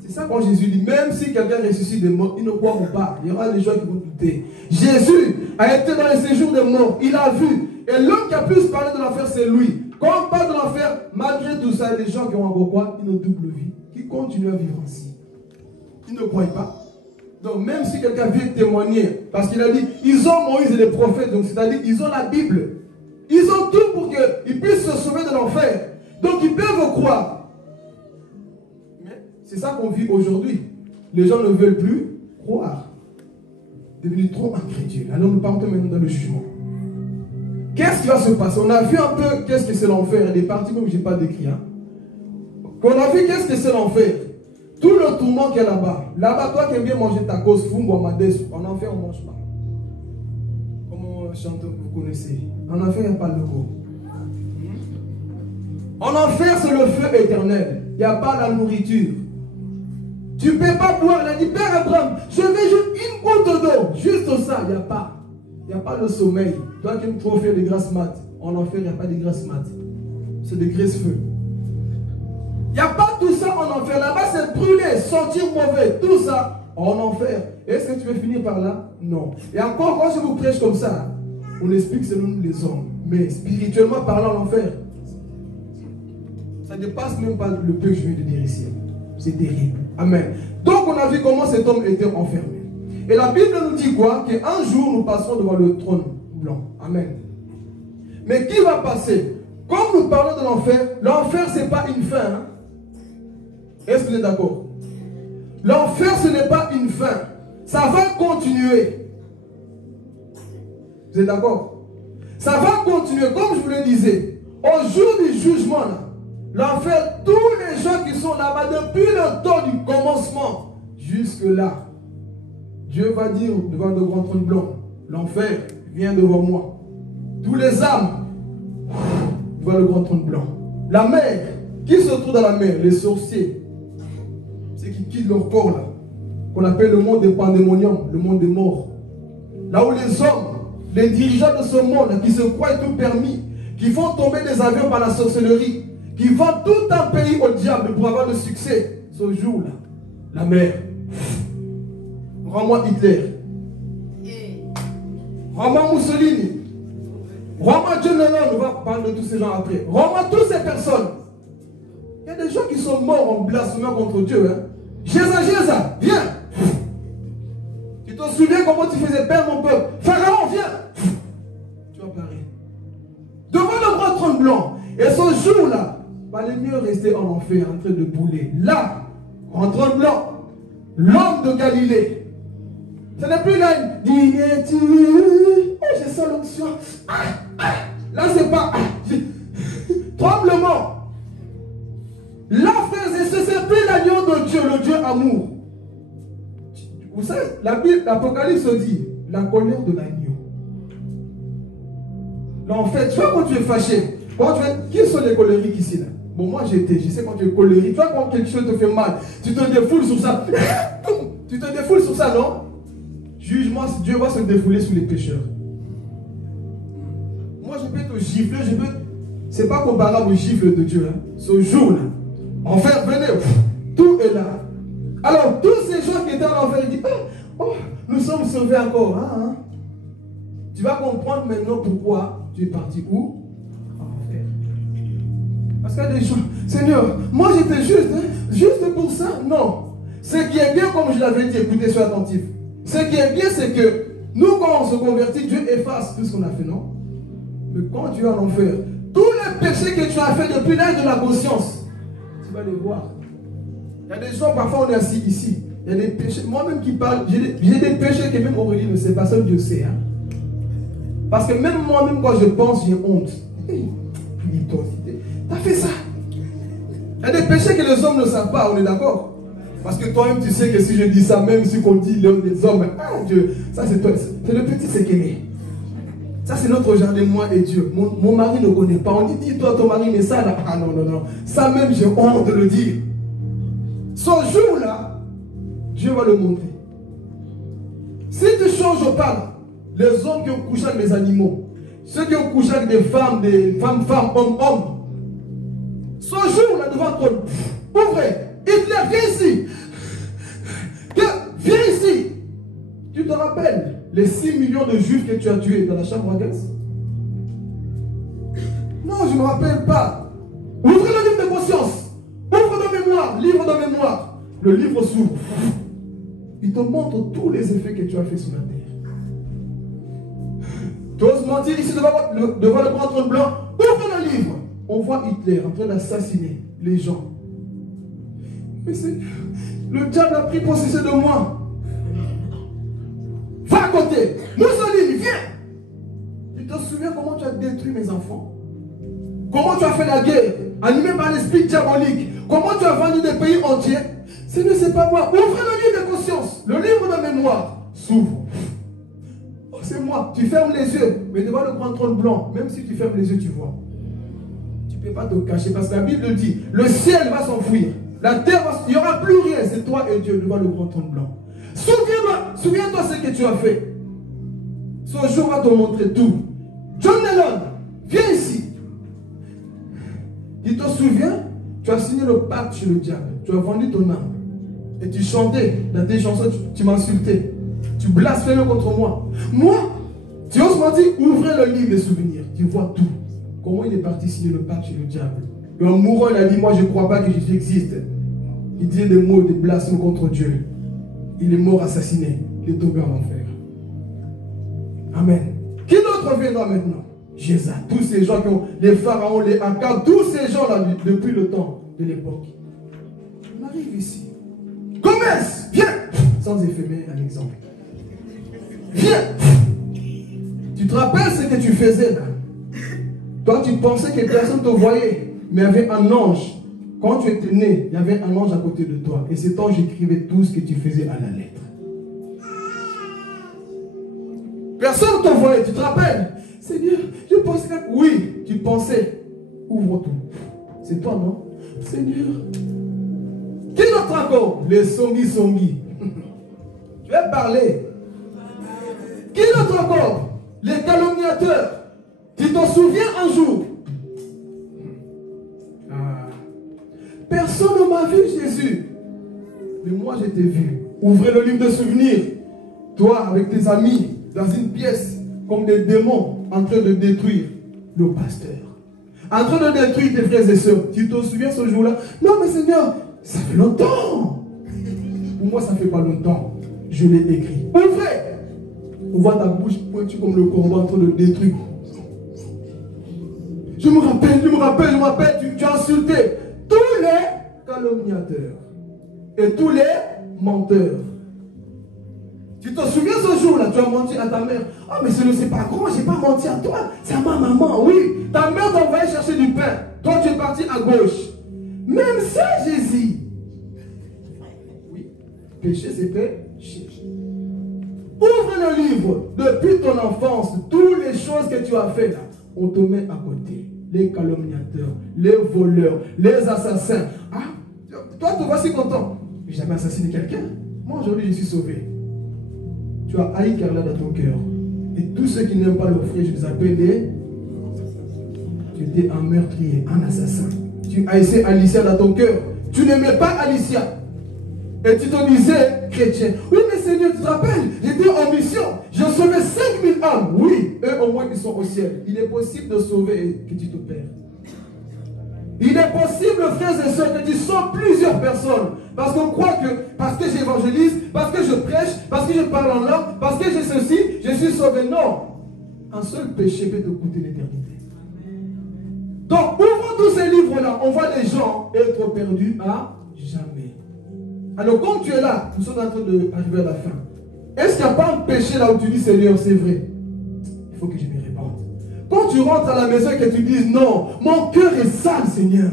C'est ça quand Jésus dit, même si quelqu'un ressuscite des morts, ils ne croiront pas. Il y aura des gens qui vont douter. Jésus a été dans le séjour des morts. Il a vu. Et l'homme qui a plus parlé de l'enfer, c'est lui. Quand on parle de l'enfer, malgré tout ça, il y a des gens qui ont encore quoi? Une double vie. Qui continuent à vivre ainsi. Ils ne croient pas. Donc même si quelqu'un vient témoigner, parce qu'il a dit, ils ont Moïse et les prophètes, donc c'est-à-dire, ils ont la Bible. Ils ont tout pour qu'ils puissent se sauver de l'enfer. Donc ils peuvent croire. Mais c'est ça qu'on vit aujourd'hui. Les gens ne veulent plus croire. Devenus trop incrédules. Alors nous partons maintenant dans le jugement. Qu'est-ce qui va se passer? On a vu un peu qu'est-ce que c'est l'enfer. Des parties comme je n'ai pas décrit. Hein. On a vu qu'est-ce que c'est l'enfer. Tout le tourment qu'il y a là-bas. Là-bas, toi qui aimes bien manger tacos, fungo, mades, en enfer, on ne mange pas. Comment chanteur vous connaissez? En enfer, il n'y a pas de logo. En enfer, c'est le feu éternel. Il n'y a pas la nourriture. Tu ne peux pas boire. Il a dit, Père Abraham, je vais juste une goutte d'eau. Juste ça, il n'y a pas. Il n'y a pas le sommeil. Toi qui aimes trop faire des grasses mat. En enfer, il n'y a pas de grasses mat. C'est des graisse-feu. Il n'y a pas tout ça en enfer. Là-bas, c'est brûler, sentir mauvais. Tout ça en enfer. Est-ce que tu veux finir par là? Non. Et encore, quand je vous prêche comme ça, on explique selon nous les hommes. Mais spirituellement parlant, l'enfer, ça ne dépasse même pas le peu que je viens de dire ici. C'est terrible. Amen. Donc, on a vu comment cet homme était enfermé. Et la Bible nous dit quoi? Qu'un jour, nous passerons devant le trône blanc. Amen. Mais qui va passer? Comme nous parlons de l'enfer, ce n'est pas une fin. Hein? Est-ce que vous êtes d'accord? L'enfer, ce n'est pas une fin. Ça va continuer. Vous êtes d'accord? Ça va continuer, comme je vous le disais. Au jour du jugement, l'enfer, tous les gens qui sont là-bas depuis le temps du commencement, jusque-là, Dieu va dire devant le grand trône blanc, l'enfer vient devant moi. Tous les âmes devant le grand trône blanc. La mer, qui se trouve dans la mer? Les sorciers. Ceux qui quittent leur corps là, qu'on appelle le monde des pandémoniums, le monde des morts. Là où les hommes, les dirigeants de ce monde qui se croient tout permis, qui font tomber des avions par la sorcellerie, qui vendent tout un pays au diable pour avoir le succès. Ce jour-là, la mer. Rends-moi Hitler. Rends-moi Mussolini. Rends-moi John Lennon. On va parler de tous ces gens après. Rends-moi toutes ces personnes. Il y a des gens qui sont morts en blasphémant contre Dieu. Hein? Jésus, viens. Tu te souviens comment tu faisais perdre mon peuple? Pharaon, viens. Tu vas pleurer. Devant le grand trône blanc. Et ce jour-là, valait mieux rester en enfer en train de bouler. Là, en trône blanc, l'homme de Galilée. Ce n'est plus là, dis-tu, oh, j'ai ça l'onction. Là, c'est pas tremblement. Là, frères et sœurs, c'est plus l'agneau de Dieu, le Dieu amour. Vous savez, la Bible, l'Apocalypse dit la colère de l'agneau. L'enfer, tu vois quand tu es fâché, qui sont les colériques ici là? Bon, moi j'étais, je sais quand tu es colérique, tu vois quand quelque chose te fait mal, tu te défoules sur ça. Tu te défoules sur ça, non? Jugement, Dieu va se défouler sur les pécheurs. Moi je peux te gifler, c'est pas comparable au gifle de Dieu. Hein. Ce jour-là, enfer, venez, tout est là. Alors, tous ces gens qui étaient en enfer, ils disent, oh, nous sommes sauvés encore. Hein. Tu vas comprendre maintenant pourquoi tu es parti où? En enfer. Parce qu'il y a des gens, Seigneur, moi j'étais juste, hein, juste pour ça. Non. Ce qui est bien, comme je l'avais dit, écoutez, soyez attentifs. Ce qui est bien, c'est que nous, quand on se convertit, Dieu efface tout ce qu'on a fait, non? Mais quand tu es en enfer, tous les péchés que tu as fait depuis l'âge de la conscience, tu vas les voir. Il y a des gens, parfois on est assis ici, il y a des péchés, moi-même qui parle, j'ai des péchés que même Aurélie ne sait pas, seul Dieu sait. Hein? Parce que même moi-même quand je pense, j'ai honte. cupidité. Tu as fait ça. Il y a des péchés que les hommes ne savent pas, on est d'accord? Parce que toi-même, tu sais que si je dis ça, même si on dit les hommes, ah Dieu, ça c'est toi, c'est le petit séquelé. Ça c'est notre jardin, moi et Dieu. Mon mari ne connaît pas. On dit, dis-toi ton mari, mais ça là, ah non, non, non. Ça même, j'ai honte de le dire. Ce jour-là, Dieu va le montrer. Si tu ne changes pas, là, les hommes qui ont couché avec les animaux, ceux qui ont couché avec des femmes, hommes, ce jour-là devant toi, ouvrez, Hitler, viens ici. Viens ici. Tu te rappelles les 6 millions de juifs que tu as tués dans la chambre à gaz? Non, je ne me rappelle pas. Ouvrez le livre de conscience. Ouvre de mémoire, livre de mémoire. Le livre s'ouvre. Il te montre tous les effets que tu as fait sur la terre. Tu oses mentir ici devant le grand trône blanc. Ouvre le livre. On voit Hitler en train d'assassiner les gens. Mais le diable a pris possession de moi. Va à côté. Mussolini, viens. Tu te souviens comment tu as détruit mes enfants? Comment tu as fait la guerre, animé par l'esprit diabolique? Comment tu as vendu des pays entiers? Ce n'est pas moi. Ouvrez le livre de conscience, le livre de mémoire. S'ouvre. Oh, c'est moi. Tu fermes les yeux, mais devant le grand trône blanc, même si tu fermes les yeux, tu vois. Tu ne peux pas te cacher parce que la Bible dit, le ciel va s'enfuir. La terre, il n'y aura plus rien. C'est toi et Dieu devant le grand trône blanc. Souviens-toi ce que tu as fait. Ce jour va te montrer tout. John Lennon, viens ici. Tu te souviens? Tu as signé le pacte chez le diable. Tu as vendu ton âme. Et tu chantais dans tes chansons, tu m'insultais. Tu blasphémais contre moi. Moi, tu oses mentir, ouvrez le livre des souvenirs. Tu vois tout. Comment il est parti signer le pacte chez le diable. Et en mourant, il a dit, moi je ne crois pas que Jésus existe. Il disait des mots, des blasphèmes contre Dieu. Il est mort assassiné. Il est tombé en enfer. Amen. Qui d'autre viendra maintenant? Jésus. Tous ces gens qui ont les pharaons, les Akab, tous ces gens-là depuis le temps de l'époque. On arrive ici. Commence. Viens. Sans éphémère, un exemple. Viens. Tu te rappelles ce que tu faisais là? Toi, tu pensais que personne ne te voyait. Mais il y avait un ange. Quand tu étais né, il y avait un ange à côté de toi. Et cet ange écrivait tout ce que tu faisais à la lettre. Personne ne te voyait, tu te rappelles? Seigneur, je pensais que... Oui, tu pensais. Ouvre tout. C'est toi, non? Seigneur. Qui d'autre encore? Les songi. Tu vas parler. Qui d'autre encore? Les calomniateurs. Tu t'en souviens un jour? Personne ne m'a vu, Jésus. Mais moi, je t'ai vu. Ouvrez le livre de souvenirs. Toi, avec tes amis, dans une pièce, comme des démons, en train de détruire le pasteur. En train de détruire tes frères et sœurs. Tu te souviens ce jour-là? Non, mais Seigneur, ça fait longtemps. Pour moi, ça ne fait pas longtemps. Je l'ai écrit. Ouvrez. On voit ta bouche pointue comme le corbeau en train de détruire. Je me rappelle, tu as insulté tous les calomniateurs et tous les menteurs. Tu te souviens ce jour-là, tu as menti à ta mère. Ah, mais ce n'est pas grand, je n'ai pas menti à toi. C'est à ma maman, oui. Ta mère t'a envoyé chercher du pain. Toi, tu es parti à gauche. Même ça, Jésus. Oui, péché, c'est péché. Ouvre le livre. Depuis ton enfance, toutes les choses que tu as faites là, on te met à côté. Les calomniateurs, les voleurs, les assassins. Ah, toi, tu vas si content. J'ai jamais assassiné quelqu'un. Moi, aujourd'hui, je suis sauvé. Tu as haï Carla dans ton cœur. Et tous ceux qui n'aiment pas leur frère, je les appelle des... Tu étais un meurtrier, un assassin. Tu haïssais Alicia dans ton cœur. Tu n'aimais pas Alicia. Et tu te disais chrétien. Oui, mais Seigneur, tu te rappelles, j'étais en mission. J'ai sauvé 5000 âmes. Oui, eux au moins ils sont au ciel. Il est possible de sauver et que tu te perds. Il est possible, frères et sœurs, que tu sauves plusieurs personnes. Parce qu'on croit que, parce que j'évangélise, parce que je prêche, parce que je parle en langue, parce que j'ai ceci, je suis sauvé. Non. Un seul péché peut te coûter l'éternité. Donc, ouvrons tous ces livres-là. On voit les gens être perdus à jamais. Alors, quand tu es là, nous sommes en train d'arriver à la fin. Est-ce qu'il n'y a pas un péché là où tu dis, Seigneur, c'est vrai? Il faut que je me répande. quand tu rentres à la maison et que tu dis non, mon cœur est sale, Seigneur.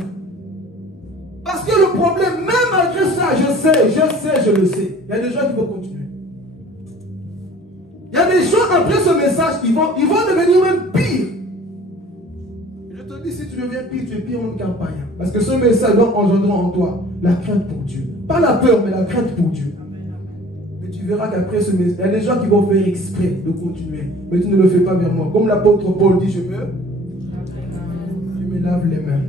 Parce que le problème, même malgré ça, je le sais. Il y a des gens qui vont continuer. Il y a des gens, après ce message, ils vont devenir même pire. Je te dis, si tu deviens pire, tu es pire qu'un païen. Parce que ce message doit engendrer en toi la crainte pour Dieu. Pas la peur, mais la crainte pour Dieu. Mais tu verras qu'après ce message, il y a des gens qui vont faire exprès de continuer. Mais tu ne le fais pas vers moi. Comme l'apôtre Paul dit, je me lave les mains.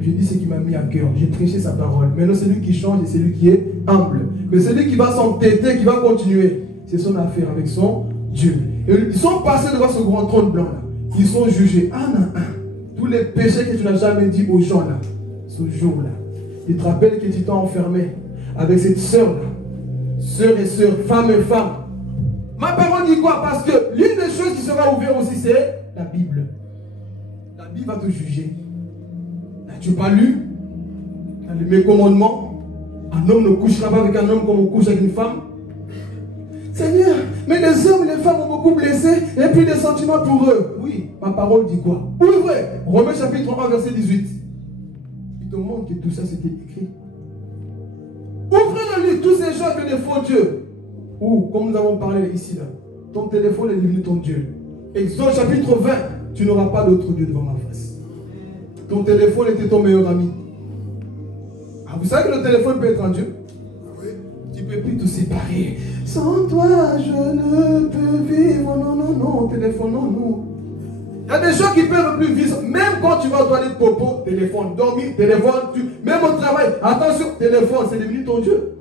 Je dis ce qui m'a mis à cœur. J'ai prêché sa parole. Maintenant, c'est lui qui change et c'est lui qui est humble. Mais celui qui va s'entêter, qui va continuer, c'est son affaire avec son Dieu. Et ils sont passés devant ce grand trône blanc là. Ils sont jugés un à un. Tous les péchés que tu n'as jamais dit aux gens là, ce jour-là. Tu te rappelles que tu t'es enfermé avec cette sœur-là. Sœur et sœur, femme et femme. Ma parole dit quoi? Parce que l'une des choses qui sera ouverte aussi, c'est la Bible. La Bible va te juger. Tu n'as pas lu dans mes commandements? Un homme ne couchera pas avec un homme comme on couche avec une femme. Seigneur, mais les hommes et les femmes ont beaucoup blessé et puis des sentiments pour eux. Oui, ma parole dit quoi? Ouvrez Romains chapitre 1 verset 18. Il te montre que tout ça c'était écrit. Ouvrez le livre, tous ces gens que des faux dieux. Ou, comme nous avons parlé ici là, ton téléphone est devenu ton Dieu. Exode chapitre 20, tu n'auras pas d'autre Dieu devant ma face. Ton téléphone était ton meilleur ami. Ah, vous savez que le téléphone peut être un Dieu? Tu ne peux plus te séparer. Sans toi, je ne peux vivre. Non, non, non, téléphone, non, non. Il y a des gens qui peuvent plus vivre. Même quand tu vas aux toilettes popo, téléphone, dormir, téléphone, même au travail, attention, téléphone, c'est devenu ton Dieu.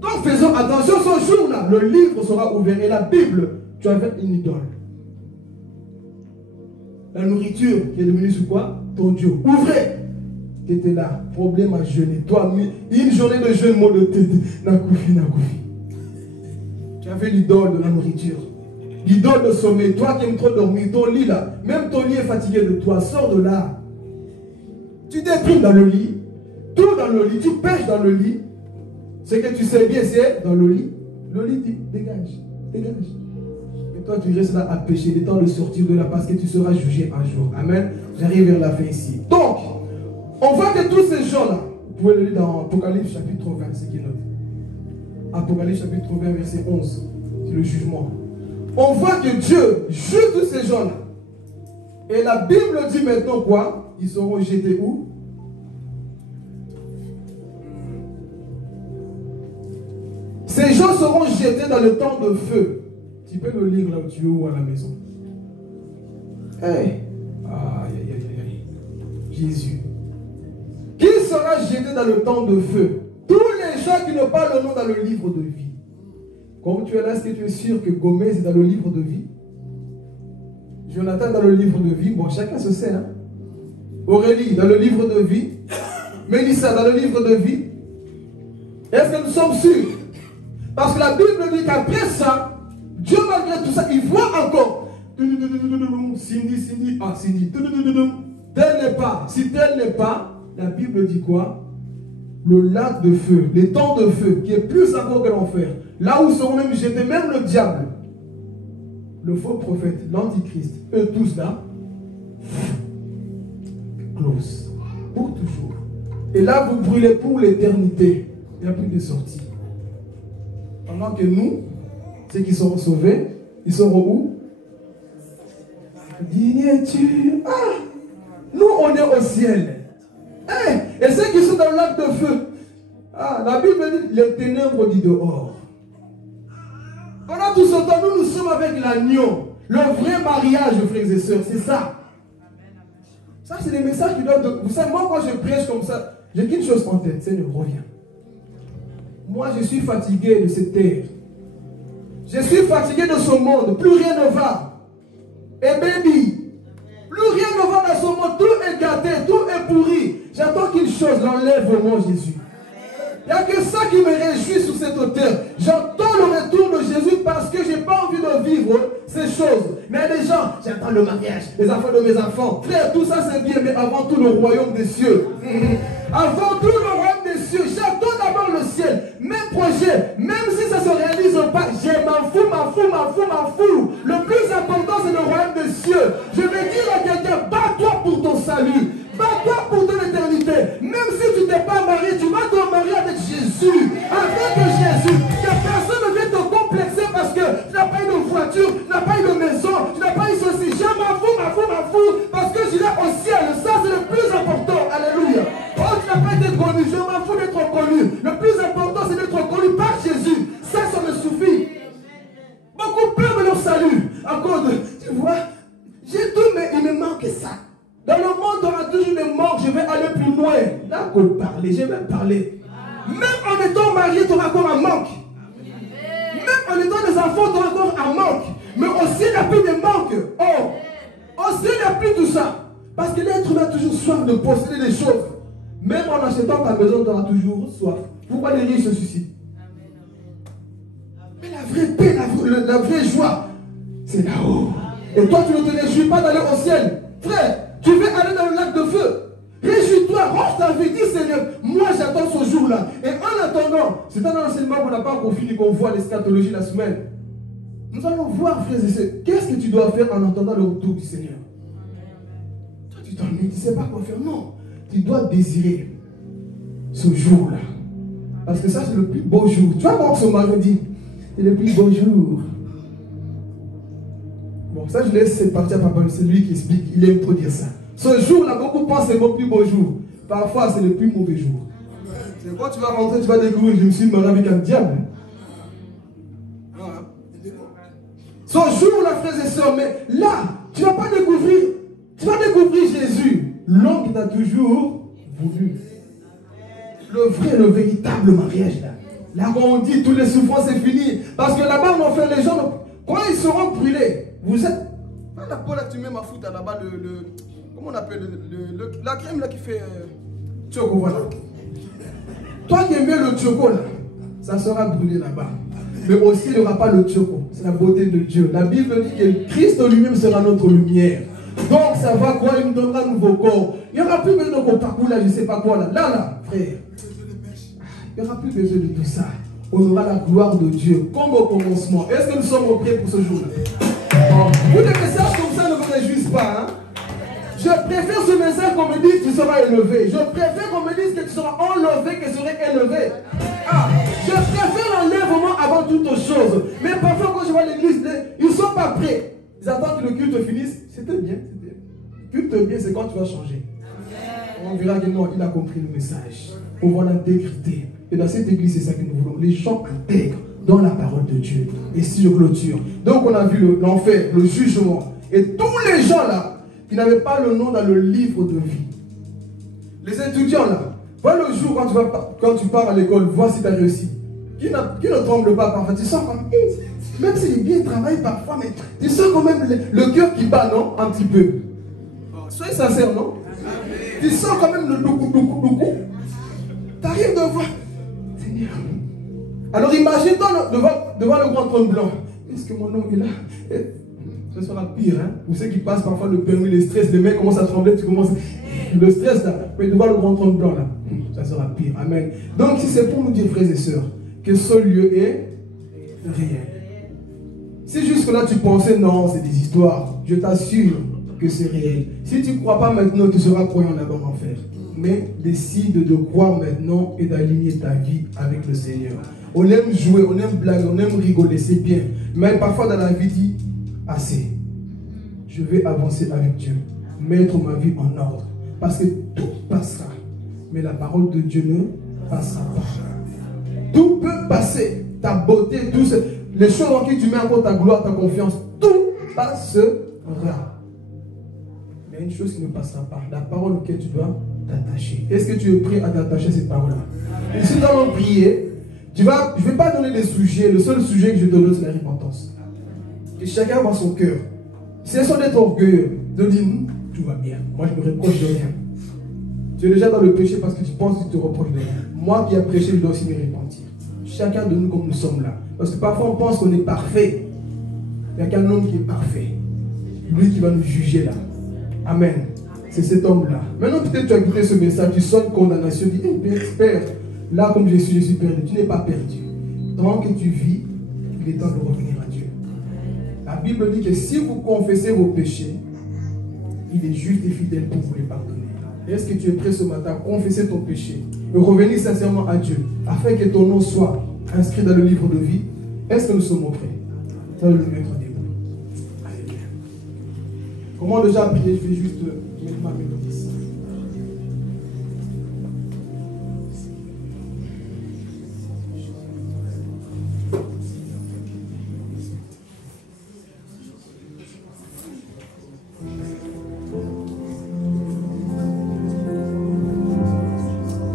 Donc faisons attention, ce jour-là, le livre sera ouvert et la Bible, tu avais une idole. La nourriture qui est devenue sur quoi? Ton Dieu. Ouvrez. Tu étais là. Problème à jeûner. Toi, une journée de jeûne, mot de tête. Nakoufi. Tu avais l'idole de la nourriture. L'idole de sommeil. Toi qui aimes trop dormir. Ton lit là. Même ton lit est fatigué de toi. Sors de là. Tu déprimes dans le lit. Tout dans le lit. Tu pêches dans le lit. Ce que tu sais bien, c'est dans le lit. Le lit dit dégage. Dégage. Toi, tu restes là à pécher. Il est temps de sortir de là parce que tu seras jugé un jour. Amen. J'arrive vers la fin ici. Donc, on voit que tous ces gens-là, vous pouvez le lire dans Apocalypse chapitre 20, c'est qui note. Apocalypse chapitre 20, verset 11. C'est le jugement. On voit que Dieu juge tous ces gens-là. Et la Bible dit maintenant quoi? Ils seront jetés où? Ces gens seront jetés dans le temps de feu. Tu peux le lire là où tu es ou à la maison. Hey. Aïe, aïe, aïe, aïe. Jésus. Qui sera jeté dans le temps de feu? Tous les gens qui n'ont pas le nom dans le livre de vie. Comme tu es là, est-ce que tu es sûr que Gomez est dans le livre de vie? Jonathan dans le livre de vie. Bon, chacun se sait. Hein? Aurélie dans le livre de vie. Mélissa dans le livre de vie. Est-ce que nous sommes sûrs? Parce que la Bible dit qu'après ça, Dieu, malgré tout ça, il voit encore. Cindy. Ah, Cindy. Tel n'est pas. Si tel n'est pas, la Bible dit quoi? Le lac de feu, les temps de feu, qui est plus encore que l'enfer. Là où seront même jetés, même le diable, le faux prophète, l'antichrist, eux tous là, close. Pour toujours. Et là, vous brûlez pour l'éternité. Il n'y a plus de sortie. Pendant que nous, ceux qui seront sauvés, ils seront où? Digne es-tu? Ah! Nous, on est au ciel. Hey! Et ceux qui sont dans le lac de feu, ah, la Bible dit, les ténèbres dit dehors. Pendant tout ce temps, nous sommes avec l'agneau. Le vrai mariage, frères et sœurs, c'est ça. Ça, c'est des messages qui doivent... Vous savez, moi, quand je prêche comme ça, j'ai qu'une chose en tête, Seigneur, reviens. Moi, je suis fatigué de cette terre. Je suis fatigué de ce monde. Plus rien ne va. Et baby, plus rien ne va dans ce monde. Tout est gâté, tout est pourri. J'attends qu'une chose, l'enlèvement, Jésus. Il n'y a que ça qui me réjouit sur cette hauteur. J'entends le retour de Jésus parce que je n'ai pas envie de vivre ces choses. Mais il y a des gens, j'attends le mariage, les enfants de mes enfants. Frère, tout ça c'est bien, mais avant tout le royaume des cieux. Avant tout le royaume des cieux, j'attends d'abord le ciel. Mes projets, même si ça ne se réalise pas, je m'en fous. Le plus important c'est le royaume des cieux. Je n'es pas marié, tu vas te marier avec Jésus. Avec Jésus. Que personne ne vienne te complexer parce que tu n'as pas eu de voiture, tu n'as pas eu de maison, tu n'as pas eu ceci. Je m'en fous, parce que j'irai au ciel. Ça, c'est le plus important. Alléluia. Oh, tu n'as pas été connu. Je m'en fous d'être connu. Le plus important, c'est d'être connu par Jésus. Ça me suffit. Beaucoup perdent leur salut. À cause de, tu vois, j'ai tout, mais il me manque ça. Dans le monde, on a toujours des manques. Je vais aller plus loin. Là, qu'on parler, je vais parler. Même en étant marié, tu auras encore un manque. Même en étant des enfants, tu auras encore un manque. Mais aussi, il n'y a plus de manque. Oh, aussi, il n'y a plus tout ça. Parce que l'être humain a toujours soif de posséder des choses. Même en achetant ta maison, tu auras toujours soif. Pourquoi les riches se suicident? Mais la vraie paix, la vraie joie, c'est là-haut. Et toi, tu ne te réjouis pas d'aller au ciel. Frère, tu veux aller dans le lac de feu. Réjouis-toi, range ta vie, dis Seigneur, moi j'attends ce jour-là. Et en attendant, c'est un enseignement qu'on n'a pas encore fini, qu'on voit l'eschatologie la semaine. Nous allons voir, frères et sœurs, qu'est-ce que tu dois faire en attendant le retour du Seigneur. Toi, tu t'ennuies, tu ne sais pas quoi faire. Non, tu dois désirer ce jour-là. Parce que ça, c'est le plus beau jour. Tu vois comment ce mari dit, c'est le plus beau jour. Bon, ça, je laisse cette partie à papa, c'est lui qui explique, il aime trop dire ça. Ce jour-là, beaucoup pensent que c'est le plus beau jour. Parfois, c'est le plus mauvais jour. C'est quand tu vas rentrer, tu vas découvrir, je me suis marié avec un diable. Ce jour-là, frères et sœurs, mais là, tu ne vas pas découvrir, tu vas découvrir Jésus, l'homme qui t'a toujours voulu. Le vrai, le véritable mariage, là. Là, quand on dit toutes les souffrances, c'est fini. Parce que là-bas, on fait les gens, quand ils seront brûlés, vous êtes. La peau là que tu mets ma foute là-bas, comment on appelle la crème là qui fait. Choco, voilà. Toi qui aimes bien le choco là, ça sera brûlé là-bas. Mais aussi, il n'y aura pas le choco. C'est la beauté de Dieu. La Bible dit que Christ lui-même sera notre lumière. Donc, ça va quoi? Il nous donnera un nouveau corps. Il n'y aura plus besoin de parcours là, je ne sais pas quoi là. Là, frère. Il n'y aura plus besoin de tout ça. On aura la gloire de Dieu comme au commencement. Est-ce que nous sommes prêts pour ce jour-là? Vous, des messages comme ça ne vous réjouissent pas. Hein? Je préfère ce message qu'on me dise que tu seras élevé. Je préfère qu'on me dise que tu seras enlevé que tu seras élevé. Je préfère l'enlèvement avant toute chose. Mais parfois quand je vois l'église, ils ne sont pas prêts. Ils attendent que le culte finisse. C'était bien. Le culte bien, c'est quand tu vas changer. On verra que non, il a compris le message. On voit l'intégrité. Et dans cette église, c'est ça que nous voulons. Les gens intègrent dans la parole de Dieu. Et si je clôture. Donc on a vu l'enfer, le jugement. Et tous les gens là, qui n'avaient pas le nom dans le livre de vie. Les étudiants là, voilà le jour quand tu pars à l'école, vois si tu as réussi. Qui ne tremble pas parfois. Tu sens comme, même s'il est bien travaillé parfois, mais tu sens quand même le cœur qui bat, non? Un petit peu. Soyez sincères, non? Tu sens quand même le doucou. Tu arrives devant. Seigneur. Alors imagine-toi devant le grand trône blanc. Est-ce que mon nom est là? Ce sera pire, hein? Vous savez qui passe parfois le permis, le stress, les mecs commencent à trembler, tu commences. Le stress là, mais devant le grand trône blanc là, ça sera pire. Amen. Donc si c'est pour nous dire, frères et sœurs, que ce lieu est réel. Si jusque-là tu pensais non, c'est des histoires, je t'assure que c'est réel. Si tu ne crois pas maintenant, tu seras croyant là-bas en enfer. Mais décide de croire maintenant et d'aligner ta vie avec le Seigneur. On aime jouer, on aime blaguer, on aime rigoler, c'est bien. Mais parfois dans la vie, dit assez. Je vais avancer avec Dieu, mettre ma vie en ordre. Parce que tout passera. Mais la parole de Dieu ne passera pas. Tout peut passer. Ta beauté, tout ce, les choses en qui tu mets encore ta gloire, ta confiance, tout passera. Mais une chose qui ne passera pas, la parole auquel tu dois t'attacher. Est-ce que tu es prêt à t'attacher à cette parole-là? Et si nous allons prier, je ne vais pas donner des sujets. Le seul sujet que je te donne, c'est la repentance. Que chacun voit son cœur. Cessons d'être orgueilleux, de dire tout va bien. Moi, je ne me reproche de rien. Tu es déjà dans le péché parce que tu penses que tu te reproches de rien. Moi qui ai prêché, je dois aussi me repentir. Chacun de nous comme nous sommes là. Parce que parfois on pense qu'on est parfait. Il n'y a qu'un homme qui est parfait. Lui qui va nous juger là. Amen. C'est cet homme-là. Maintenant, peut-être tu as écouté ce message, tu sens une condamnation, tu dis, Père, là comme je suis perdu. Tu n'es pas perdu. Tant que tu vis, il est temps de revenir à Dieu. La Bible dit que si vous confessez vos péchés, il est juste et fidèle pour vous les pardonner. Est-ce que tu es prêt ce matin à confesser ton péché de revenir sincèrement à Dieu, afin que ton nom soit inscrit dans le livre de vie, est-ce que nous sommes prêts? Ça va nous mettre debout. Alléluia. Comment déjà prier? Je vais juste mettre ma mélodie ici.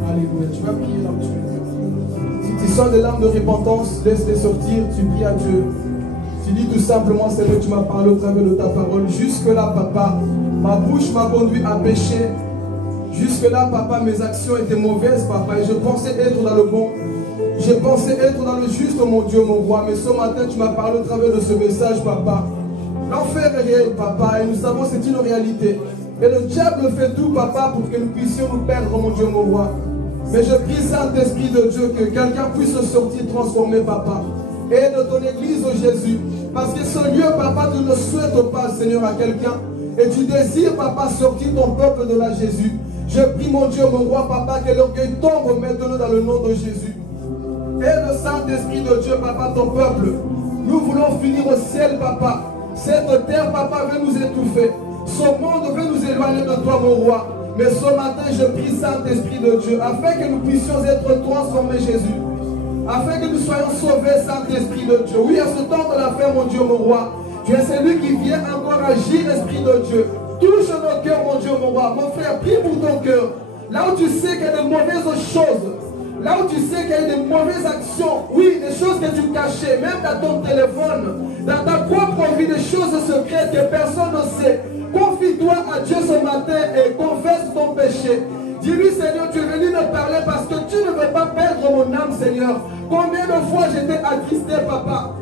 Alléluia. Tu vas prier là où tu es. Si tu sens des larmes de repentance, laisse-les sortir, tu pries à Dieu. Tu dis tout simplement, Seigneur, tu m'as parlé au travers de ta parole. Jusque-là, papa, ma bouche m'a conduit à pécher. Jusque-là, papa, mes actions étaient mauvaises, papa, et je pensais être dans le bon. Je pensais être dans le juste, mon Dieu, mon roi. Mais ce matin, tu m'as parlé au travers de ce message, papa. L'enfer est réel, papa, et nous savons que c'est une réalité. Et le diable fait tout, papa, pour que nous puissions nous perdre, mon Dieu, mon roi. Mais je prie, Saint-Esprit de Dieu, que quelqu'un puisse sortir transformé, papa. Et de ton église, oh Jésus. Parce que ce lieu, papa, tu ne le souhaites pas, Seigneur, à quelqu'un. Et tu désires, papa, sortir ton peuple de là, Jésus. Je prie, mon Dieu, mon roi, papa, que l'orgueil tombe maintenant dans le nom de Jésus. Et le Saint-Esprit de Dieu, papa, ton peuple. Nous voulons finir au ciel, papa. Cette terre, papa, veut nous étouffer. Ce monde veut nous éloigner de toi, mon roi. Mais ce matin, je prie, Saint-Esprit de Dieu, afin que nous puissions être transformés, Jésus. Afin que nous soyons sauvés, Saint-Esprit de Dieu. Oui, à ce temps de la fin, mon Dieu, mon roi, tu es celui qui vient encore agir, Esprit de Dieu. Touche nos cœurs, mon Dieu, mon roi. Mon frère, prie pour ton cœur. Là où tu sais qu'il y a de mauvaises choses, là où tu sais qu'il y a de mauvaises actions, oui, des choses que tu cachais, même dans ton téléphone, dans ta propre vie, des choses secrètes que personne ne sait. Confie-toi à Dieu ce matin et confesse ton péché. Dis-lui, Seigneur, tu es venu me parler parce que tu ne veux pas perdre mon âme, Seigneur. Combien de fois j'étais attristé, papa?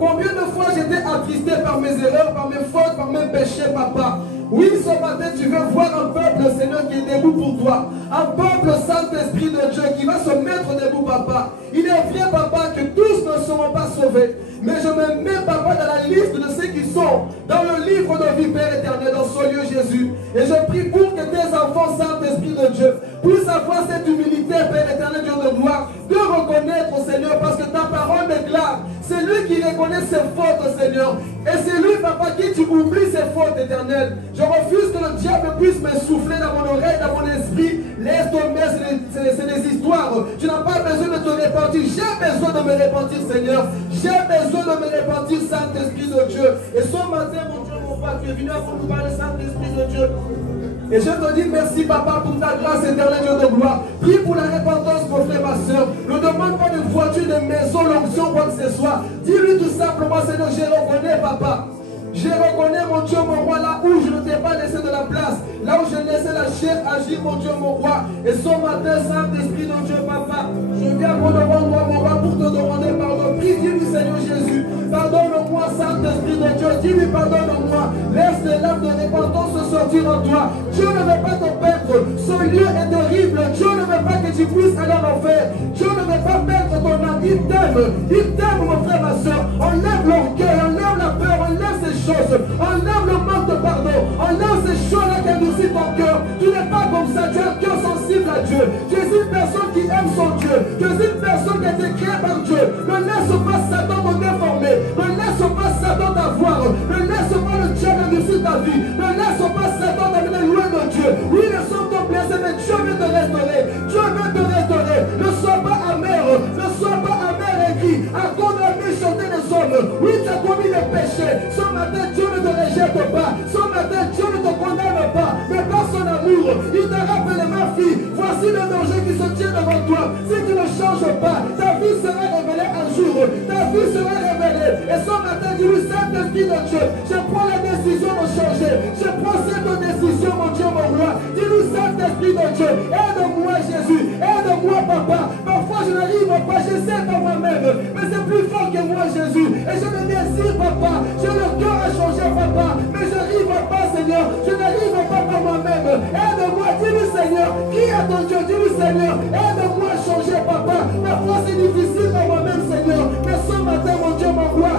Combien de fois j'étais attristé par mes erreurs, par mes fautes, par mes péchés, papa? Oui, ce matin, tu veux voir un peuple, Seigneur, qui est debout pour toi. Un peuple, Saint-Esprit de Dieu, qui va se mettre debout, papa. Il est vrai, papa, que tous ne seront pas sauvés. Mais je me mets, papa, dans la liste de ceux qui sont dans le livre de vie, Père éternel, dans ce lieu, Jésus. Et je prie pour que tes enfants, Saint-Esprit de Dieu, puissent avoir cette humilité, Père éternel, Dieu de gloire, de reconnaître, Seigneur, parce que ta parole déclare, c'est lui qui reconnaît ses fautes, Seigneur. Et c'est lui, papa, qui tu oublies ses fautes éternelles. Je refuse que le diable puisse me souffler dans mon oreille, dans mon esprit. Laisse tomber, c'est des histoires. Tu n'as pas besoin de te repentir. J'ai besoin de me repentir, Seigneur. J'ai besoin de me repentir, Saint-Esprit de Dieu. Et ce matin, mon Dieu, mon Père, tu es venu pour nous parler, Saint-Esprit de Dieu. Et je te dis merci, papa, pour ta grâce éternelle, Dieu de gloire. Prie pour la repentance, mon frère, ma soeur. Ne demande pas de voiture, de maison, l'onction, quoi que ce soit. Dis-lui tout simplement, Seigneur, je reconnais, papa. Je reconnais, mon Dieu, mon roi, là où je ne t'ai pas laissé de la place. Là où j'ai laissé la chair agir, mon Dieu, mon roi. Et ce matin, Saint-Esprit de Dieu, papa, je viens pour devant toi, mon roi, pour te demander pardon. Prie, dis-lui, Seigneur Jésus. Pardonne-moi, Saint-Esprit de Dieu. Dis-lui, pardonne-moi. Laisse les larmes de repentance se sortir en toi. Dieu ne veut pas te perdre. Ce lieu est terrible. Dieu ne veut pas que tu puisses aller en enfer. Dieu ne veut pas perdre ton âme. Il t'aime. Il t'aime, mon frère, ma soeur. Enlève l'orgueil, enlève la peur, enlève ces choses. Enlève le manque de pardon. Enlève ces choses-là qui endurcissent ton cœur. Tu n'es pas comme ça. Tu as un cœur sensible à Dieu. Tu es une personne qui aime son Dieu. Tu es une personne qui a été créée par Dieu. Ne laisse pas Satan te déformer. Ne laisse pas Satan t'avoir. Ne laisse pas le diable endurcir ta vie. Ne laisse pas Satan t'amener loin de Dieu. Oui, les sommes t'ont blessé, mais Dieu veut te restaurer. Dieu veut te restaurer. Ne sois pas amer. Ne sois pas amer et gris. À cause de la méchanceté des hommes. Oui, tu as commis des péchés. Ce matin, Dieu ne te rejette pas. Ce matin, Dieu ne te condamne pas. Mais par son amour, il te rappelle, ma fille, voici le danger qui se tient devant toi. Si tu ne changes pas, ta vie sera révélée un jour. Ta vie sera révélée. Et ce matin, dis-lui, Saint-Esprit de Dieu, je prends la décision de changer. Je prends cette décision, mon Dieu, mon roi. Dis-lui, Saint-Esprit de Dieu, aide-moi, Jésus. Aide-moi, papa. Parfois, je n'arrive pas, j'essaie par moi-même. Mais c'est plus fort que moi, Jésus. Et je le désire, papa. J'ai le cœur à changer, papa. Mais je n'arrive pas, Seigneur. Je n'arrive pas par moi-même. Aide-moi, dis-lui, Seigneur. Crie à ton Dieu, dis-lui, Seigneur. Aide-moi à changer, papa. Parfois, c'est difficile par moi-même, Seigneur. Mais ce matin, mon Dieu, mon roi,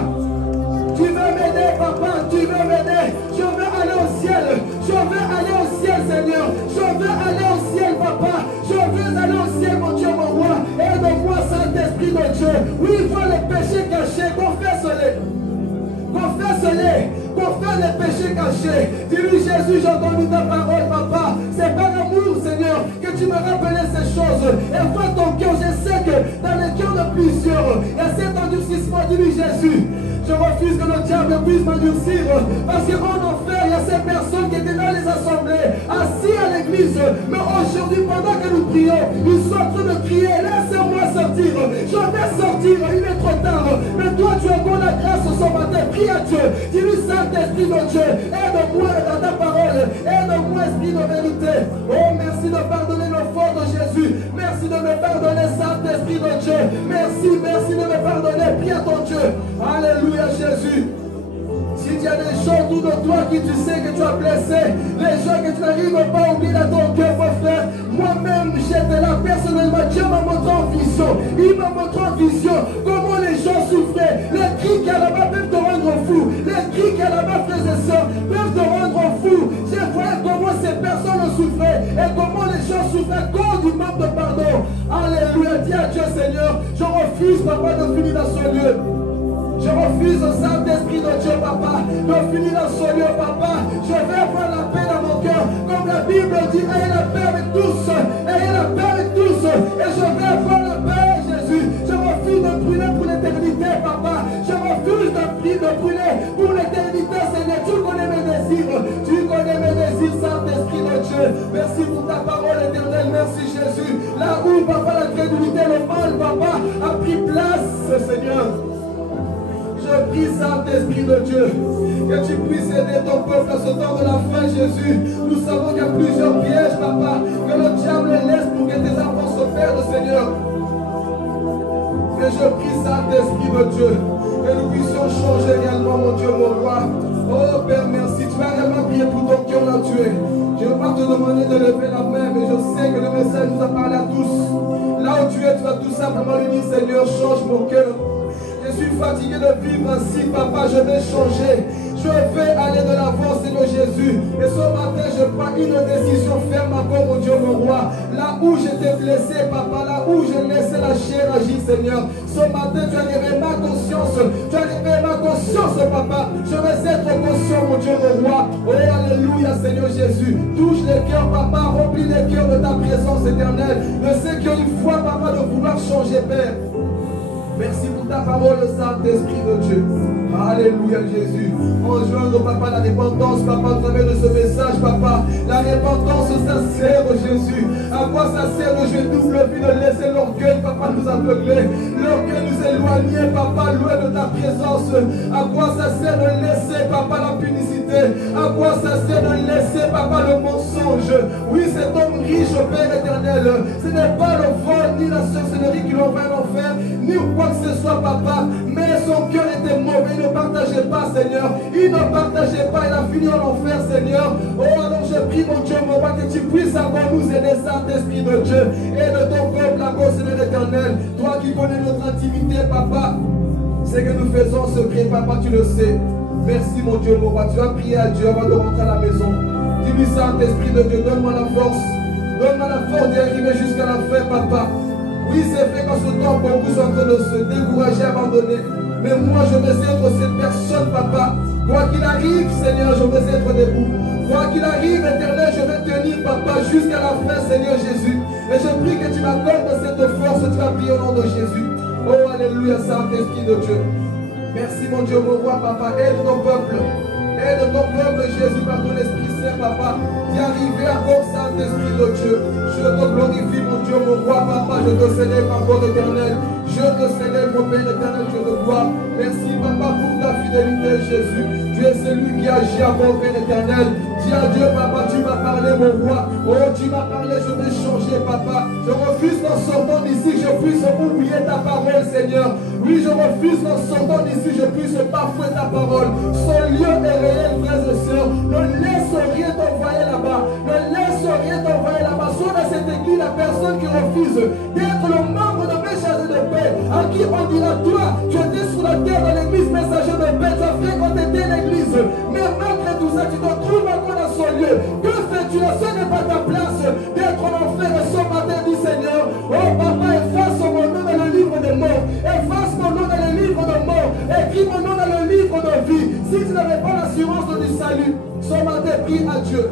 tu veux m'aider, papa. Tu veux m'aider. Je veux aller au ciel. Je veux aller au ciel, Seigneur. Je veux aller au ciel, papa. Je veux aller au ciel, Oui, il voit les péchés cachés. Confesse-les. Confesse-les. Confesse les péchés cachés. Dis-lui, Jésus, j'ai entendu ta parole, papa. C'est par amour, Seigneur, que tu m'as rappelé ces choses. Et vois ton cœur. Je sais que dans le cœur de plusieurs, il y a cet endurcissement. Dis-lui, Jésus, je refuse que le diable puisse m'endurcir. Parce qu'en enfer, il y a ces personnes qui étaient dans les assemblées, assis à l'église. Mais aujourd'hui, pendant que nous prions, ils sont en train de crier, laissez-moi sortir. Je vais sortir, il est trop tard. Mais toi, tu as encore la grâce ce matin. Prie à Dieu. Dis-lui, Saint-Esprit de Dieu, aide-moi dans ta parole. Aide-moi, Esprit de vérité. Oh, merci de pardonner nos fautes de Jésus. Merci de me pardonner, Saint-Esprit de Dieu. Merci, merci de me pardonner. Prie à ton Dieu. Alléluia, Jésus. S'il y a des gens autour de toi qui tu sais que tu as blessé, les gens que tu n'arrives pas à oublier dans ton cœur, mon frère, moi-même j'étais là personnellement, Dieu m'a montré en vision. Il m'a montré en vision comment les gens souffraient. Les cris qu'il y a là-bas peuvent te rendre fou. Les cris qu'il y a là-bas, frères et sœurs, peuvent te rendre fou. J'ai vu comment ces personnes souffraient et comment les gens souffraient à cause du manque de pardon. Alléluia, dis à Dieu, Seigneur, je refuse, papa, de finir dans ce lieu. Je refuse au Saint-Esprit de Dieu, papa, de finir dans ce lieu, papa. Je vais avoir la paix dans mon cœur. Comme la Bible dit, ayez la paix avec tous. Ayez la paix avec tous. Et je vais avoir la paix, Jésus. Je refuse de brûler pour l'éternité, papa. Je refuse de brûler pour l'éternité, Seigneur. Tu connais mes désirs. Tu connais mes désirs, Saint-Esprit de Dieu. Merci pour ta parole éternelle. Merci, Jésus. Là où, papa, la crédulité, le mal, papa, a pris place, Seigneur. Je prie, Saint-Esprit de Dieu, que tu puisses aider ton peuple à ce temps de la fin, Jésus. Nous savons qu'il y a plusieurs pièges, papa, que le diable laisse pour que tes enfants se perdent, Seigneur. Mais je prie, Saint-Esprit de Dieu, que nous puissions changer réellement, mon Dieu, mon roi. Oh Père, merci. Tu vas réellement prier pour ton cœur là, tu es. Je ne vais pas te demander de lever la main, mais je sais que le message nous a parlé à tous. Là où tu es, tu vas tout simplement lui dire, Seigneur, change mon cœur. Je suis fatigué de vivre ainsi, papa, je vais changer. Je vais aller de l'avant, Seigneur Jésus. Et ce matin, je prends une décision ferme encore, mon Dieu, mon roi. Là où j'étais blessé, papa, là où je laissais la chair agir, Seigneur. Ce matin, tu as réveillé ma conscience. Tu as réveillé ma conscience, papa. Je vais être conscient, mon Dieu, mon roi. Oh, alléluia, Seigneur Jésus. Touche les cœurs, papa. Remplis les cœurs de ta présence éternelle. Je sais qu'une fois, papa, de vouloir changer, Père. Merci pour ta parole, Saint-Esprit de Dieu. Alléluia, Jésus. Enjoindre, papa, la repentance, papa, au travers de ce message, papa. La repentance, ça sert, Jésus. À quoi ça sert de jouer double vie, de laisser l'orgueil, papa, nous aveugler. L'orgueil nous éloigner, papa, loin de ta présence. À quoi ça sert de laisser, papa, la punicité. À quoi ça sert de laisser, papa, le mensonge. Oui, cet homme riche, Père éternel. Ce n'est pas le vol, ni la sorcellerie qui l'envoie à l'enfer, ni quoi que ce soit, papa, mais son cœur était mauvais, il ne partageait pas, Seigneur, il ne partageait pas, il a fini en enfer, Seigneur. Oh, alors je prie, mon Dieu, mon roi, que tu puisses encore nous aider, Saint-Esprit de Dieu, et de ton peuple, encore, Seigneur éternel, toi qui connais notre intimité, papa, c'est que nous faisons secret, papa, tu le sais. Merci, mon Dieu, mon roi, tu vas prier à Dieu avant de rentrer à la maison. Dis-lui, Saint-Esprit de Dieu, donne-moi la force d'y arriver jusqu'à la fin, papa. Oui, c'est vrai qu'en ce temps, beaucoup sont en train de se décourager, abandonner. Mais moi, je veux être cette personne, papa. Quoi qu'il arrive, Seigneur, je veux être debout. Quoi qu'il arrive, éternel, je vais tenir, papa, jusqu'à la fin, Seigneur Jésus. Et je prie que tu m'accordes cette force, tu vas prier au nom de Jésus. Oh, alléluia, Saint-Esprit de Dieu. Merci, mon Dieu, mon roi, papa. Aide ton peuple. Aide ton peuple, Jésus, par ton Esprit Saint, papa, d'y arriver encore, Saint-Esprit de Dieu. Je te glorifie, mon Dieu, mon roi, papa, je te célèbre encore, éternel. Je te célèbre, mon Père éternel, je te gloire. Merci, papa, pour ta fidélité, Jésus. Tu es celui qui agit à mon Père éternel. Dis à Dieu, papa, tu m'as parlé, mon roi. Oh, tu m'as parlé, je vais changer, papa. Je refuse qu'en sortant d'ici, je puisse oublier ta parole, Seigneur. Oui, je refuse qu'en sortant d'ici, je puisse bafouer ta parole. Ce lieu est réel, frères et sœurs. Ne laisse rien t'envoyer là-bas. Ne laisse rien t'envoyer là-bas. Soit dans cette église, la personne qui refuse d'être le membre de mes chargés de paix, à qui on dira, toi, tu étais sur la terre dans l'église messager de paix, tu as fréquenté l'église. Mais malgré tout ça, tu te trouves encore dans ce lieu. Que fais-tu là? Ce n'est pas ta place d'être en enfer. Et ce matin, dit Seigneur, oh papa, efface mon nom dans le livre des morts. Efface Si tu n'avais pas l'assurance du salut, ce matin, prie à Dieu.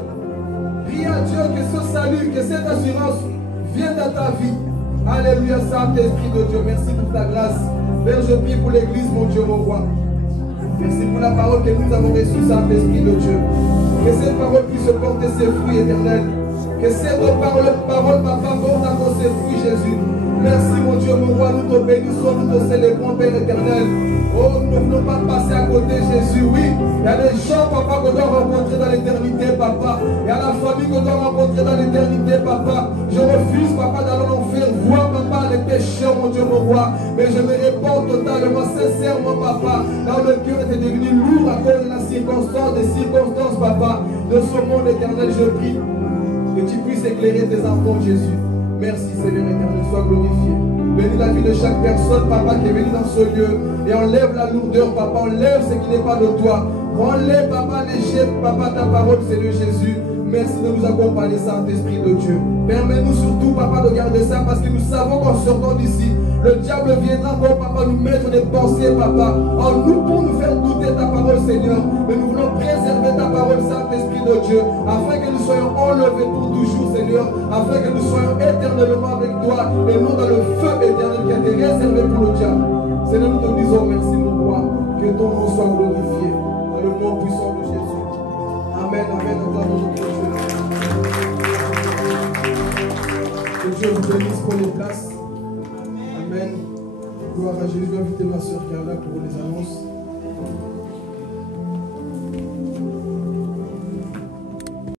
Prie à Dieu que ce salut, que cette assurance vienne dans ta vie. Alléluia, Saint-Esprit de Dieu. Merci pour ta grâce. Père, je prie pour l'église, mon Dieu, mon roi. Merci pour la parole que nous avons reçue, Saint-Esprit de Dieu. Que cette parole puisse porter ses fruits éternels. Que cette parole, papa, porte encore ses fruits, Jésus. Merci, mon Dieu, mon roi. Nous te bénissons, nous te célébrons, Père éternel. Oh, nous ne voulons pas passer à côté, Jésus. Oui, il y a des gens, papa, qu'on doit rencontrer dans l'éternité, papa. Il y a la famille qu'on doit rencontrer dans l'éternité, papa. Je refuse, papa, d'aller en faire voir, papa, les pécheurs, mon Dieu, mon roi. Mais je me réponds totalement, sincèrement, papa. Là où le cœur était devenu lourd à cause de la circonstance, des circonstances, papa, de ce monde éternel, je prie que tu puisses éclairer tes enfants, Jésus. Merci, Seigneur éternel, sois glorifié. Bénis la vie de chaque personne, papa, qui est venu dans ce lieu. Et enlève la lourdeur, papa, enlève ce qui n'est pas de toi. Enlève, papa, l'échec, papa, ta parole, Seigneur Jésus. Merci de nous accompagner, Saint-Esprit de Dieu. Permets-nous surtout, papa, de garder ça, parce que nous savons qu'en sortant d'ici, le diable viendra encore, papa, nous mettre des pensées, papa, en nous pour nous faire douter ta parole, Seigneur. Mais nous voulons préserver ta parole, Saint-Esprit de Dieu, afin que nous soyons enlevés pour toujours, Seigneur, afin que nous soyons éternellement avec toi, et non dans le feu éternel qui a été réservé pour le diable. Seigneur, nous te disons merci, mon roi, que ton nom soit glorifié, dans le nom puissant de Jésus. Amen, amen, acclamons notre Dieu. Que Dieu vous bénisse pour les places. Amen. Gloire à Jésus. Je vais inviter ma soeur Carla pour les annonces.